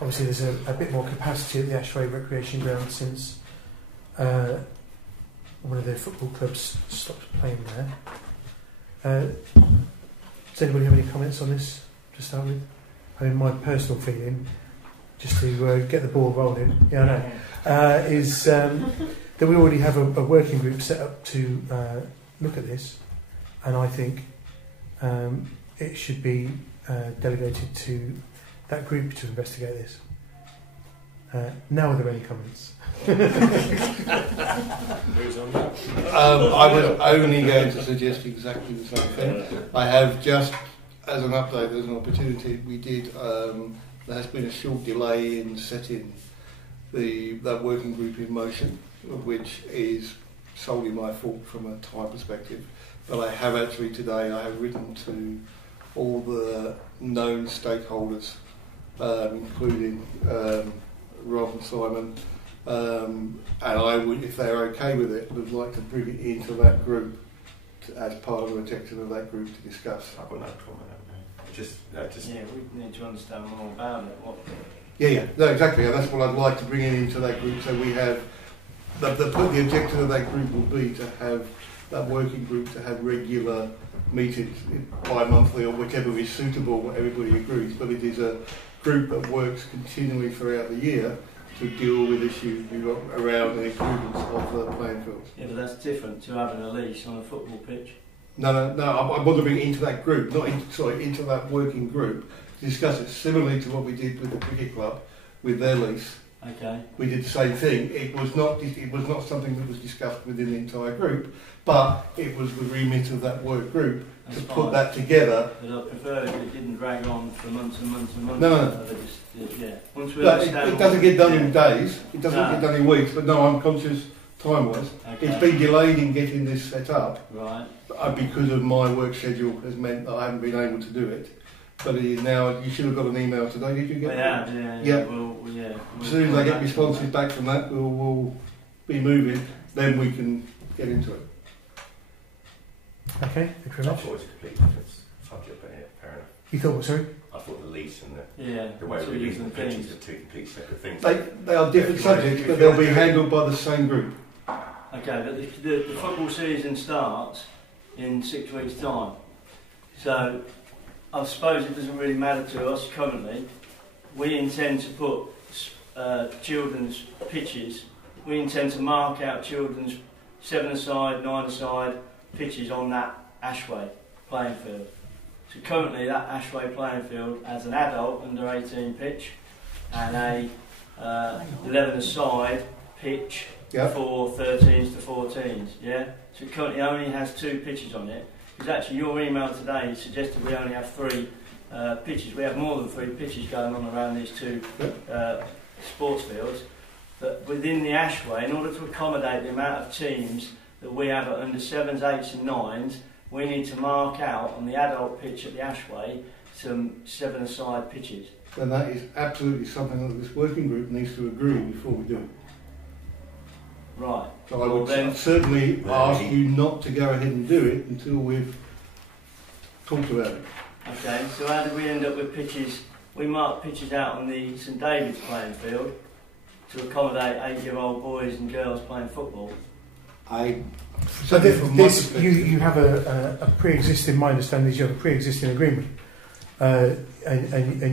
Obviously there's a bit more capacity at the Ashway Recreation Ground since one of the football clubs stopped playing there. Does anybody have any comments on this to start with? I mean, my personal feeling, just to get the ball rolling, is that we already have a working group set up to look at this, and I think it should be delegated to that group to investigate this. Now, are there any comments? I was only going to suggest exactly the same thing. I have just, as an update, there's an opportunity. We did. There has been a short delay in setting that working group in motion, which is solely my fault from a time perspective. But I have actually today, I have written to all the known stakeholders, including Rob and Simon, and I would, if they're okay with it, would like to bring it into that group as part of the objective of that group to discuss. I've got no comment. Just yeah, we need to understand more about it. No, exactly. And that's what I'd like to bring it into that group. So we have the objective of that group will be to have that working group to have regular meetings, bi-monthly or whichever is suitable. Everybody agrees, but it is a group that works continually throughout the year to deal with issues around the improvements of the playing fields. Yeah, but that's different to having a lease on a football pitch. No. I want to bring it into that group, into that working group, to discuss it similarly to what we did with the cricket club with their lease. Okay. We did the same thing. It was not something that was discussed within the entire group, but it was the remit of that work group to put that together. But I prefer if it didn't drag on for months and months and months. No. Yeah. Once we understand it doesn't get done in days. It doesn't get done in weeks. But no, I'm conscious time-wise. Okay. It's been delayed in getting this set up. Right. Because of my work schedule has meant that I haven't been able to do it. But it is now. You should have got an email today. Did you get it? Yeah. As soon as I get responses back from that, we'll be moving. Then we can get into it. Okay, thank you very much. I thought it was a completely different subject, but yeah, fair enough. You thought what, sorry? I thought the lease and the way we're using the pitches are two complete separate things. They are different subjects, but they'll be handled by the same group. Okay, but the football season starts in 6 weeks' time. So I suppose it doesn't really matter to us currently. We intend to put children's pitches. We intend to mark out children's 7-a-side, 9-a-side pitches on that Ashway playing field. So currently that Ashway playing field has an adult under 18 pitch and a 11-a-side pitch for 13s to 14s. Yeah. So it currently only has 2 pitches on it. Because actually your email today suggested we only have 3 pitches. We have more than 3 pitches going on around these 2 sports fields. But within the Ashway, in order to accommodate the amount of teams that we have at under 7s, 8s and 9s, we need to mark out on the adult pitch at the Ashway some 7-a-side pitches. And that is absolutely something that this working group needs to agree before we do it. Right. So I would certainly ask you not to go ahead and do it until we've talked about it. Okay, so how did we end up with pitches? We marked pitches out on the St David's playing field to accommodate 8-year-old boys and girls playing football. So you have a pre-existing, my understanding is you have a pre-existing agreement and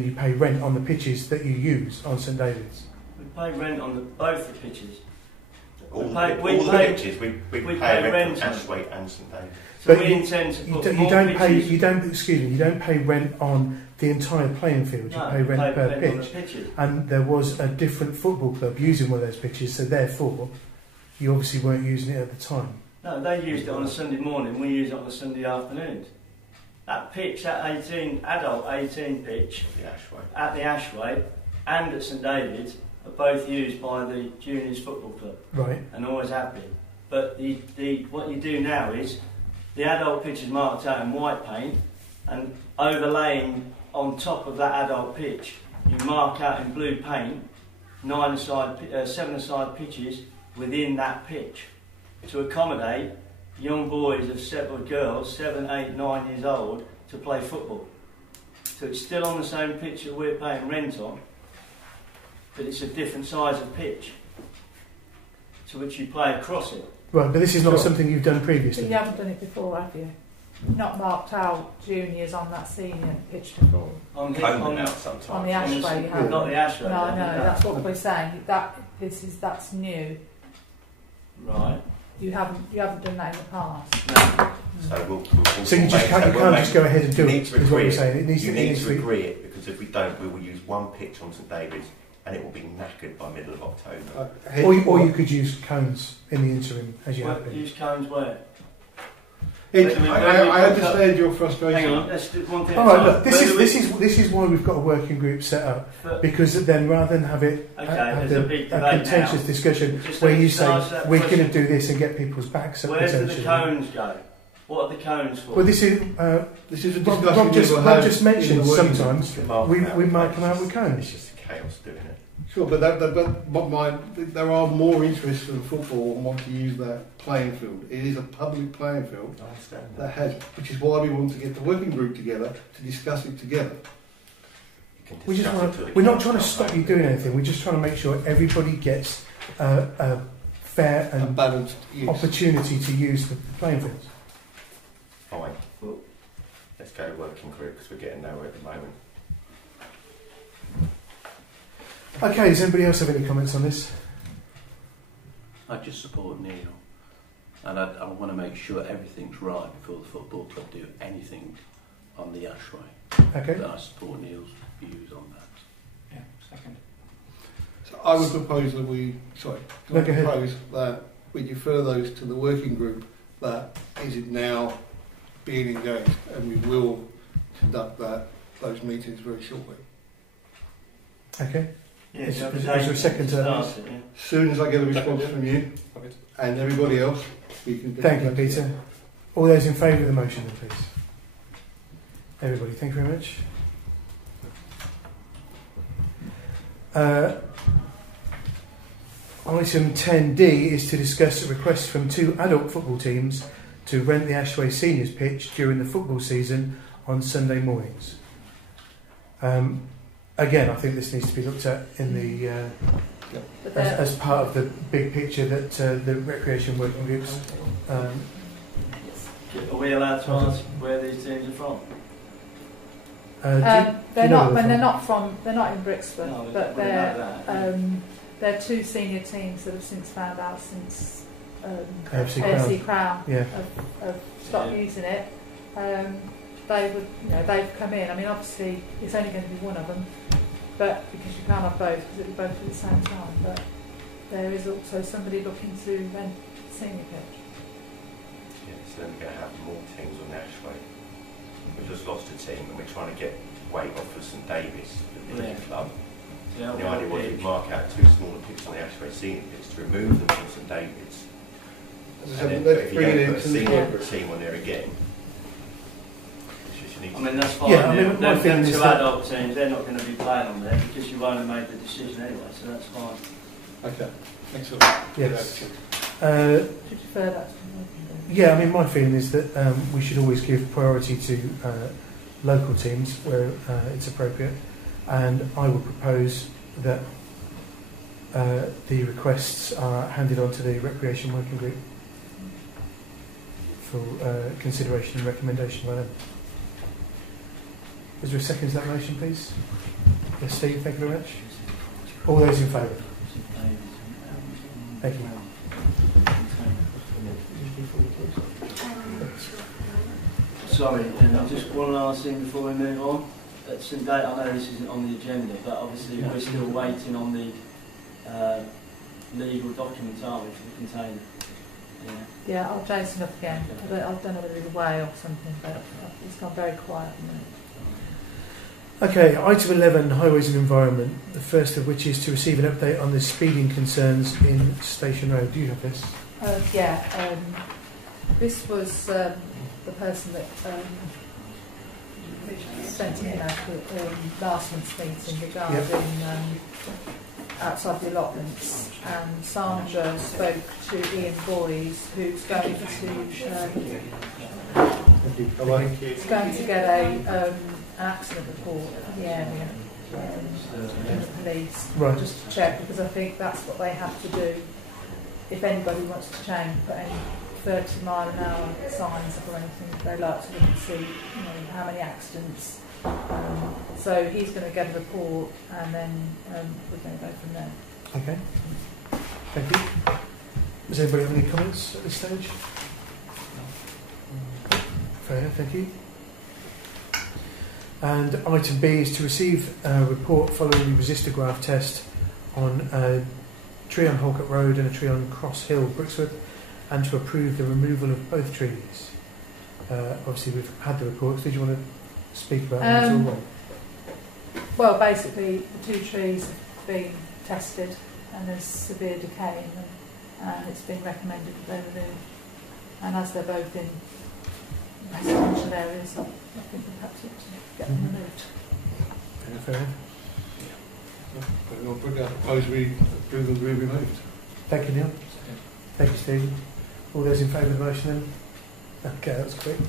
you pay rent on the pitches that you use on St David's. We pay rent on both the pitches. All the pitches, we pay rent on Ashway and St David's. So we intend to put you don't pay rent on the entire playing field. You pay rent per pitch. And there was a different football club using one of those pitches, so therefore you obviously weren't using it at the time. No, they used it on a Sunday morning. We use it on a Sunday afternoon. That pitch, that adult 18 pitch at the Ashway and at St David's are both used by the juniors football club. Right. And always have been. But what you do now is the adult pitch is marked out in white paint, and overlaying on top of that adult pitch, you mark out in blue paint 7-a-side pitches within that pitch to accommodate young boys or girls 7, 8, 9 years old to play football. So it's still on the same pitch that we're paying rent on, but it's a different size of pitch to which you play across it. Right, but this is not something you've done previously. But you haven't done it before, have you? Not marked out juniors on that senior pitch before. On the sometimes. On the Ashway, you have. Not the Ashway. No, that's what we're saying. That's new. Right. You haven't done that in the past. No. So you can't just go ahead and do it. Is what you're saying. You need to agree it, because if we don't, we will use one pitch on St David's, and it will be knackered by middle of October. Or you could use cones in the interim, as you have been. Use cones where? I understand your frustration. Hang on, let's do one thing. All right, look, this is why we've got a working group set up, because then rather than have it have a contentious discussion where you say we're going to do this and get people's backs up. Where do the cones go? What are the cones for? Well, this is a Rob just mentioned sometimes we might come out with cones. It's just chaos doing it. Sure, but there are more interests in football and want to use that playing field. It is a public playing field. I understand that which is why we want to get the working group together to discuss it together. We're not trying to stop you doing anything. We're just trying to make sure everybody gets a fair and balanced opportunity to use the playing fields. Fine. Well, let's go to working group, because we're getting nowhere at the moment. Okay, does anybody else have any comments on this? I just support Neil, and I want to make sure everything's right before the football club do anything on the Ashway. Okay. But I support Neil's views on that. Yeah, second. So I would propose that we defer those to the working group that is it now being engaged, and we will conduct those meetings very shortly. Okay. Yeah, is there a second to that? As soon as I get a response from you and everybody else, we can. Thank you, Peter. All those in favour of the motion, then, please. Everybody, thank you very much. Item 10D is to discuss a request from 2 adult football teams to rent the Ashway Seniors pitch during the football season on Sunday mornings. Again, I think this needs to be looked at in the as part of the big picture that the recreation working groups. Are we allowed to ask where these teams are from? They're not in Brixworth, No, but they're 2 senior teams that have since found out since AFC Crown have stopped using it. They've come in. I mean, obviously, it's only going to be one of them, but because you can't have both, because it'll be both at the same time. But there is also somebody looking to rent the senior pitch. Yeah, so then we're going to have more teams on the Ashway. We've just lost a team, and we're trying to get weight off of St David's, the club. Yeah, the idea was to mark out 2 smaller pitches on the Ashway senior pitch to remove them from St David's. And then, if you don't put a senior team on there again. I mean, that's fine. Yeah, I mean, my feeling is 2 that adult teams, they're not going to be playing on there because you won't have made the decision anyway, so that's fine. Okay, excellent. Yes. Should you defer that to the working group? Yeah, I mean, my feeling is that we should always give priority to local teams where it's appropriate, and I would propose that the requests are handed on to the recreation working group for consideration and recommendation by them. Is there a second to that motion, please? Yes, Steve, thank you very much. All those in favour? Thank you. Sorry, and just one last thing before we move on. At St David's, I know this isn't on the agenda, but obviously we're still waiting on the legal documents, aren't we, for the container? Yeah, I'll chase him up again. I don't know whether he's away or something, but it's gone very quiet at the minute. Okay, item 11, highways and environment. The first of which is to receive an update on the speeding concerns in Station Road. Do you have this? This was the person that sent an email to last month's meeting regarding outside the allotments, and Sandra spoke to Ian Boys, who's going to get an accident report of the area in the police, right, just to check, because I think that's what they have to do if anybody wants to change, put any 30-mile-an-hour signs up or anything. They like to look and see, how many accidents. So he's going to get a report, and then we're going to go from there. Okay, thank you. Does anybody have any comments at this stage? Fair, thank you. And item B is to receive a report following the resistograph test on a tree on Holcott Road and a tree on Cross Hill, Brixworth, and to approve the removal of both trees. Obviously, we've had the reports. Did you want to speak about them at all? Well, basically, the 2 trees have been tested, and there's severe decay in them, and it's been recommended that they're removed. And as they're both in residential areas, I think we perhaps ought to get them removed. Fair enough. I'll propose we approve them to be removed. Thank you, Neil. Thank you, Stephen. All those in favour of the motion then? Okay, that was quick.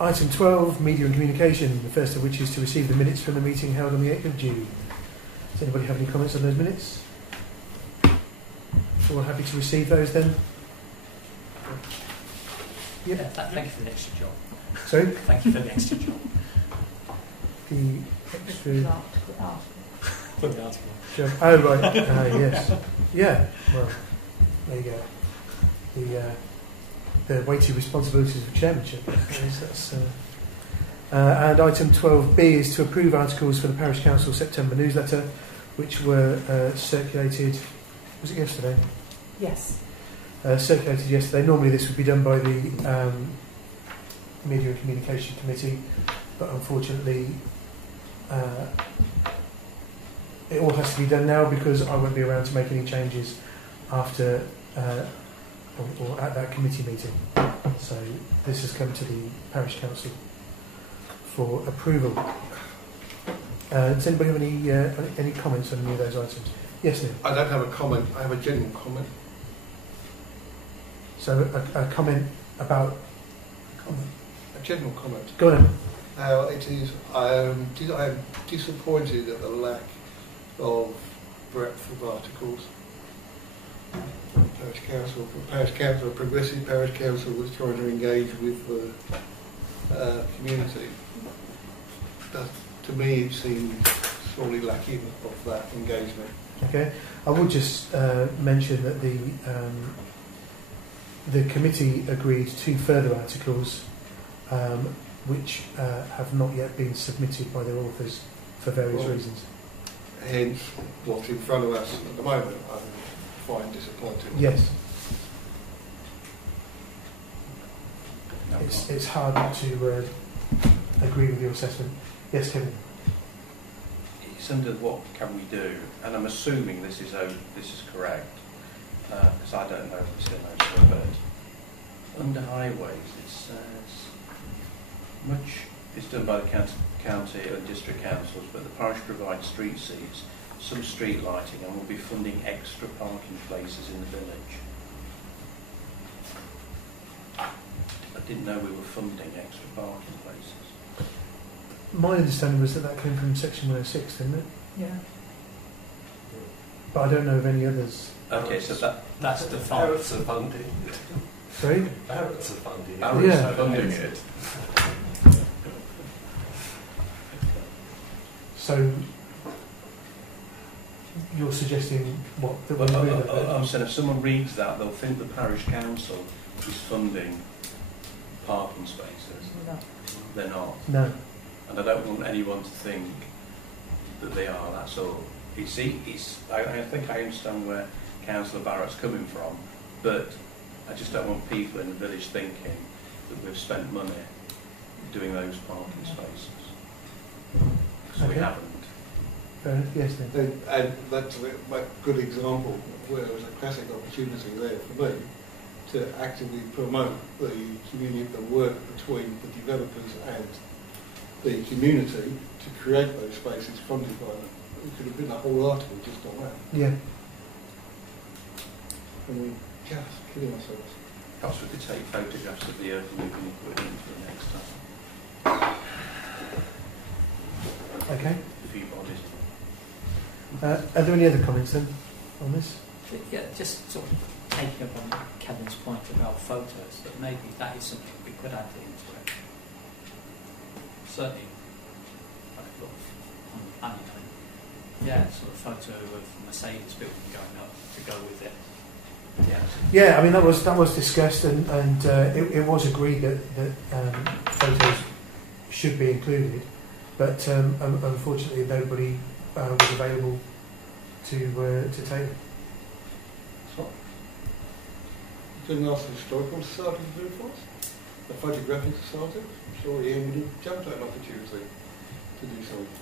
Item 12, media and communication, the first of which is to receive the minutes from the meeting held on the 8th of June. Does anybody have any comments on those minutes? All happy to receive those then? Yeah, thank you for the extra job. Sorry? Thank you for the extra job. The extra... Put the article. Job. Oh, right. Yes. Yeah. Well, there you go. The weighty responsibilities of chairmanship. And item 12B is to approve articles for the Parish Council September newsletter, which were circulated. Was it yesterday? Yes. Circulated yesterday. Normally this would be done by the Media and Communication Committee, but unfortunately it all has to be done now because I won't be around to make any changes after or at that committee meeting. So this has come to the Parish Council for approval. Does anybody have any comments on any of those items? Yes, Neil? I don't have a comment, I have a general comment. So a comment about... A general comment. Go on. It is, I am disappointed at the lack of breadth of articles. Parish Council, a progressive Parish Council was trying to engage with the community. That, to me, it seemed sorely lacking of that engagement. Okay, I would just mention that the committee agreed 2 further articles, which have not yet been submitted by their authors for various reasons. Hence, what's in front of us at the moment, I find disappointing. Yes. It's hard not to agree with your assessment. Yes, Kevin. It's under what can we do, and I'm assuming this is correct because I don't know if it's in those, but under highways it says much is done by the county and district councils, but the parish provides street seats, some street lighting, and will be funding extra parking places in the village. I didn't know we were funding extra parking places. My understanding was that came from Section 106, didn't it? Yeah. But I don't know of any others. Okay, so that's the Barrett's are funding. Sorry? Barrett's are funding it. Barrett's are funding it. So you're suggesting what? That we remove it? I'm saying if someone reads that, they'll think the parish council is funding parking spaces. No. They're not. No. And I don't want anyone to think that they are, that's all. I think I understand where Councillor Barrett's coming from, but I just don't want people in the village thinking that we've spent money doing those parking spaces. So we Okay. haven't. Fair enough. Yes, then. And that's a good example where it was a classic opportunity there for me to actively promote the community, the work between the developers and the community to create those spaces funded by them. It could have been a whole article just on that. Yeah. And we just killing ourselves. Perhaps we could take photographs of the earth moving equipment for the next time. Okay. A few bodies. Are there any other comments then on this? Yeah, just sort of taking up on Kevin's point about photos, that maybe that is something we could add into it. Certainly, I could look on the planning, yeah, sort of photo of Mercedes building going up to go with it. Yeah. Yeah, I mean that was discussed, and it was agreed that photos should be included, but unfortunately nobody was available to take. So, you couldn't ask the Historical Society to do it for us? The Photographic Society? I'm sure Ian would have jumped at an opportunity to do something.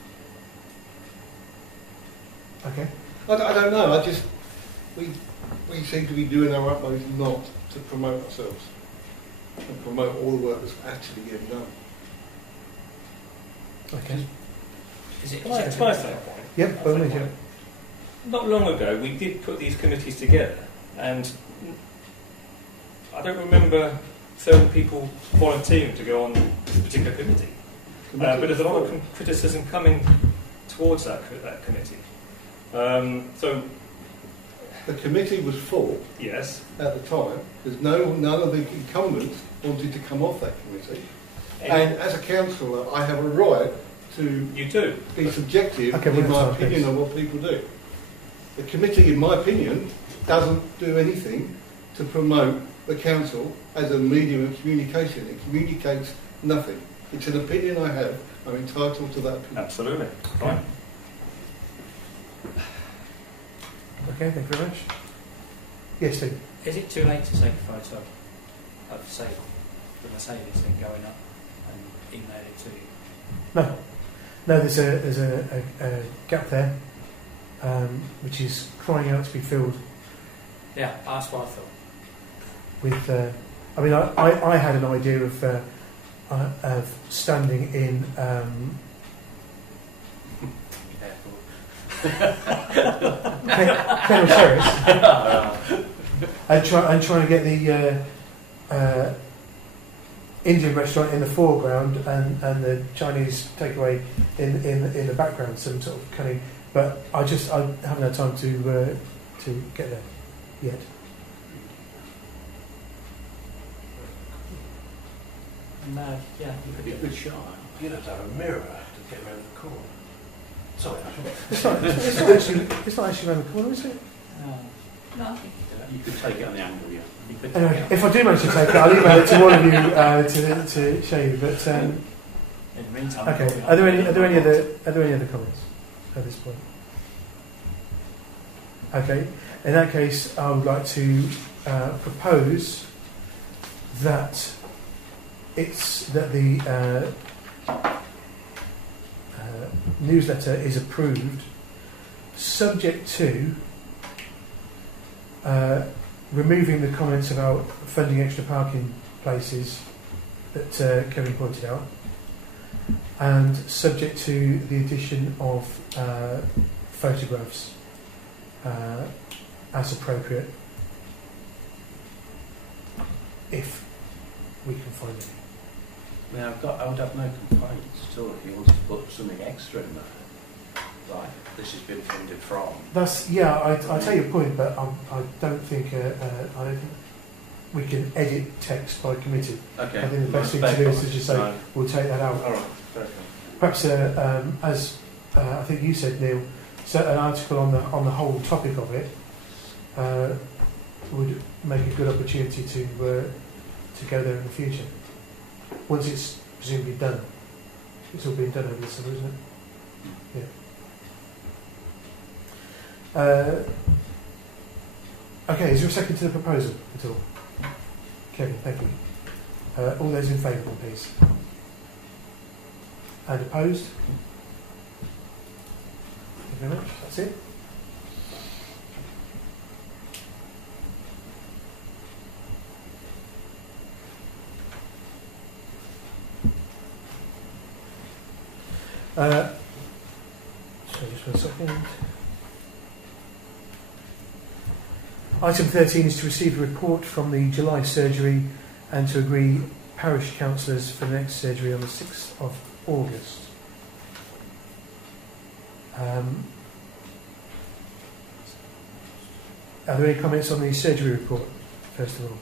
Okay. I don't know, we seem to be doing our utmost not to promote ourselves and promote all the work that's actually getting done. Okay. Is it? Can I say a point? Yep. By all means, yeah. Not long ago, we did put these committees together, and I don't remember certain people volunteering to go on this particular committee. But there's a lot of criticism coming towards that committee. So the committee was full. Yes. At the time, because none of the incumbents wanted to come off that committee. And as a councillor, I have a right to be subjective in my opinion on what people do. The committee, in my opinion, doesn't do anything to promote the council as a medium of communication. It communicates nothing. It's an opinion I have. I'm entitled to that opinion. Absolutely. Right. Okay, thank you very much. Yes, Steve. Is it too late to take a photo of, say, the Mercedes thing going up and email it to you? No, there's a gap there, which is crying out to be filled. Yeah, that's what I thought. With, I mean, I had an idea of standing in. Colonel Terrace, and try and get the Indian restaurant in the foreground and the Chinese takeaway in the background, some sort of cunning. But I haven't had time to get there yet. No, yeah, You could be a good shot. You'd have to have a mirror to get around the corner. Sorry, It's not actually around the corner, is it? No, I think You could take it on the angle, yeah. Anyway, if I do manage to take it, I'll email it to one of you to show you. But in the meantime, okay, are there any other comments at this point? Okay, in that case, I would like to propose that the newsletter is approved, subject to removing the comments about funding extra parking places that Kevin pointed out, and subject to the addition of photographs as appropriate, if we can find any. I mean, I would have no complaints at all if you wanted to put something extra in there. Like, this has been funded from. I take your point, but I don't think we can edit text by committee. Okay. I think the best thing to do is to just say we'll take that out. All right. Okay. Perhaps, as I think you said, Neil, so an article on the whole topic of it would make a good opportunity to go there in the future. Once it's presumably done, it's all been done over the summer, isn't it? Yeah. Okay, is there a second to the proposal at all? Kevin, thank you. All those in favour, please. And opposed? Thank you very much. That's it. Sorry, just 1 second. Item 13 is to receive a report from the July surgery and to agree parish councillors for the next surgery on the 6th of August. Are there any comments on the surgery report, first of all?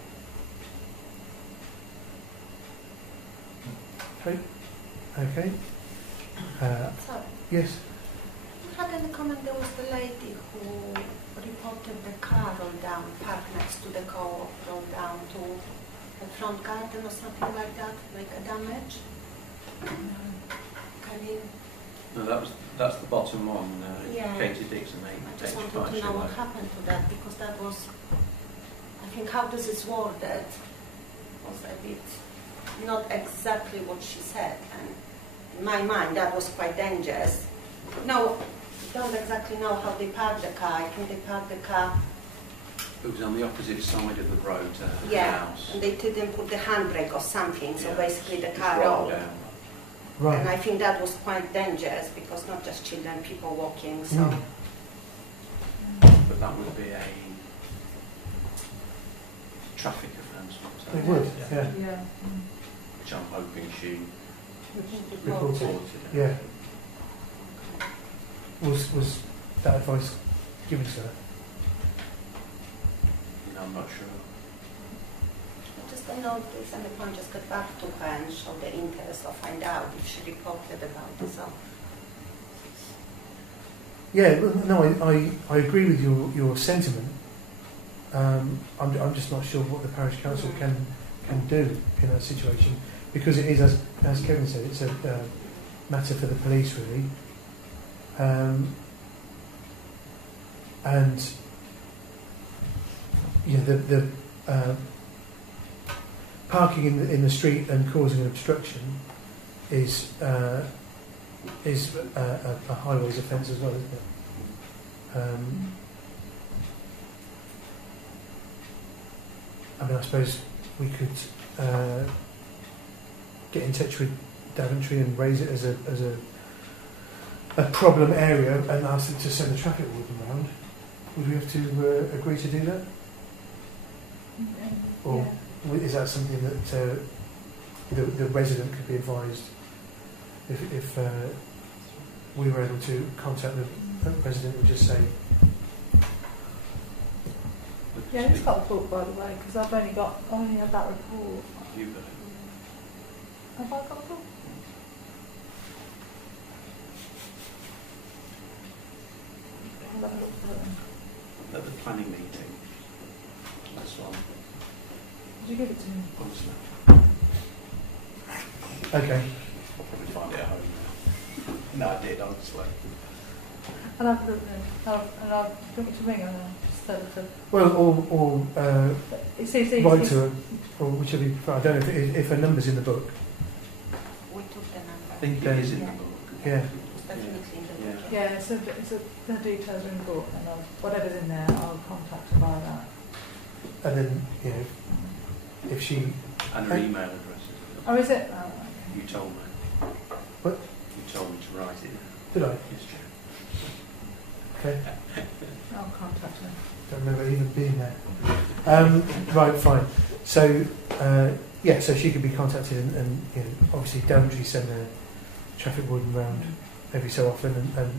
Okay. Sorry. Yes. I had any comment. There was the lady who reported the car rolled down, parked next to the co-op, rolled down to the front garden or something like that, like a damage. Can you? No, that's the bottom one. Yeah. Katie Dixon, I just wanted to know what happened to that, because that was, I think, how this is worded was a bit not exactly what she said, and in my mind that was quite dangerous. No, I don't exactly know how they parked the car. I think they parked the car. It was on the opposite side of the road to the Yeah, house. and they didn't put the handbrake or something, so Yeah. basically the It car rolled rolled. down. Right. And I think that was quite dangerous, because not just children, people walking, so... Mm. But that would be a traffic offence. It would, yeah. Yeah. Which I'm hoping she Reported. reported. Yeah. Was that advice given to her? No, I'm not sure. I just don't know if there's any point just get back to her and show the interest or find out if she reported about it. So. Yeah, well, no, I agree with your sentiment. I'm just not sure what the parish council can do in that situation, because it is, as Kevin said, it's a matter for the police really, and you know, the parking in the street and causing an obstruction is a highways offence as well, isn't it? I mean, I suppose we could get in touch with Daventry and raise it as a problem area and ask them to send the traffic warden around. Would we have to agree to do that? Or is that something that the resident could be advised if we were able to contact the resident and just say... Yeah, it's got a book, by the way, because I've only had that report. You've got it. Have I got a book? I'll have a look for it. At the planning meeting. That's one. Did you give it to me? Honestly. Okay. I'll probably find it at home now. No, I did, honestly. And I've looked there. And I've got to ring her now. Well, or it's write to her, or whichever you prefer. I don't know if her number's in the book. We took the number. I think it is in the book. Yeah. It's definitely in the book. Yeah, the details are in the book, and whatever's in there, I'll contact her by that. And then, you know, if she... And her email address. Oh, is it? Oh, You told me. What? You told me to write it. Did I? Yes, true. Okay. I'll contact her. Don't remember even being there. Right, fine. So, yeah, so she could be contacted and you know, obviously Daventry send a traffic warden round every so often and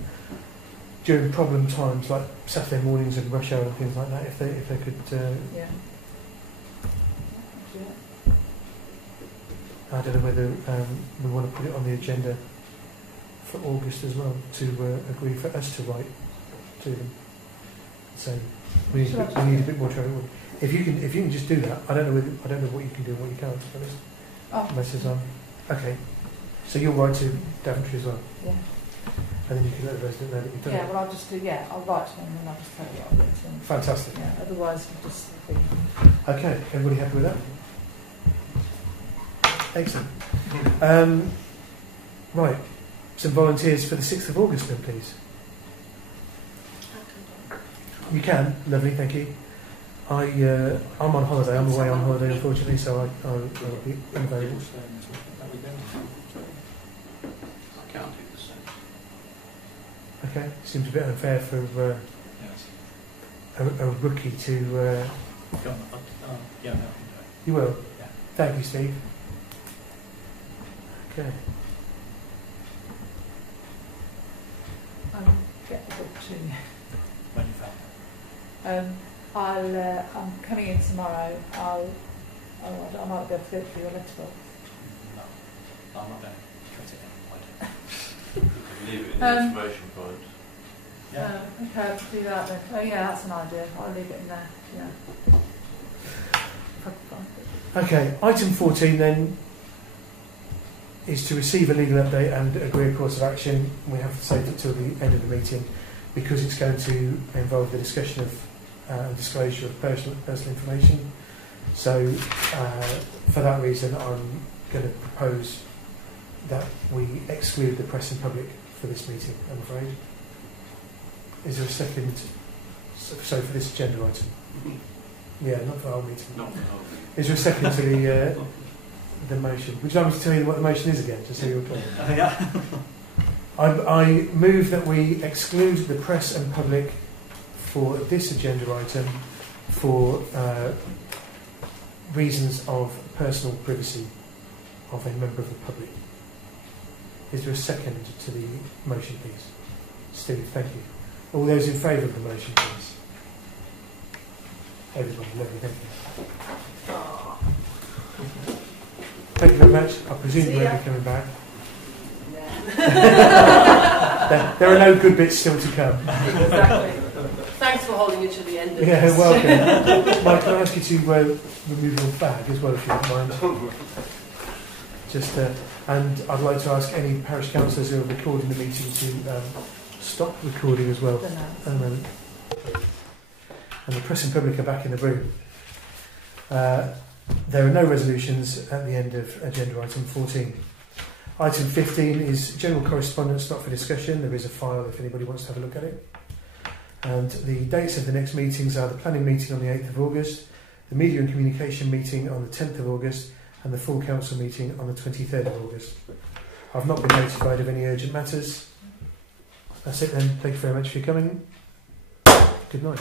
during problem times like Saturday mornings and rush hour and things like that, if they could... Yeah. I don't know whether we want to put it on the agenda for August as well to agree for us to write to them. So we need a bit more traffic warden. If you can just do that, I don't know what you can do and what you can't. To be honest. Oh. Message on. Okay. So you'll write to Daventry as well. Yeah. And then you can let the resident know that you've done it. Yeah, well, I'll just do. Yeah, I'll write to them and I'll just tell you what I've written. Fantastic. Yeah. Otherwise, we'll just think. Okay. Everybody happy with that? Excellent. Right. some volunteers for the 6th of August then, please? You can, lovely, thank you. I'm on holiday, I'm away on holiday unfortunately, so I'll be unavailable. I can't do the same. Okay, seems a bit unfair for a rookie to... Yeah, no. You will? Yeah. Thank you, Steve. Okay. I'll get the book to you. When you found I'm coming in tomorrow. I might go through it for your letterbox. No, I'm not going to cut it anyway. Leave it in the information point. Yeah. Okay, I'll do that then. Oh yeah, that's an idea. I'll leave it in there. Yeah. Okay, item 14 then is to receive a legal update and agree a course of action. We have to save it till the end of the meeting because it's going to involve the discussion of disclosure of personal information. So for that reason I'm going to propose that we exclude the press and public for this meeting, I'm afraid. Is there a second? So for this agenda item? Yeah, not for the whole meeting. Not for the whole meeting. Is there a second to the motion? Would you like me to tell you what the motion is again, just so you're clear? Yeah. I move that we exclude the press and public for this agenda item for reasons of personal privacy of a member of the public. Is there a second to the motion, please? Steve, thank you. All those in favour of the motion, please? Everybody, lovely, thank you. Thank you very much. I presume you won't be coming back. There are no good bits still to come. Exactly. Thanks for holding it to the end of this. Yeah, welcome. Mike, can I ask you to remove your bag as well, if you don't mind? Just, and I'd like to ask any parish councillors who are recording the meeting to stop recording as well. At the moment. And the press and public are back in the room. There are no resolutions at the end of agenda item 14. Item 15 is general correspondence, not for discussion. There is a file if anybody wants to have a look at it. And the dates of the next meetings are the planning meeting on the 8th of August, the media and communication meeting on the 10th of August, and the full council meeting on the 23rd of August. I've not been notified of any urgent matters. That's it then. Thank you very much for coming. Good night.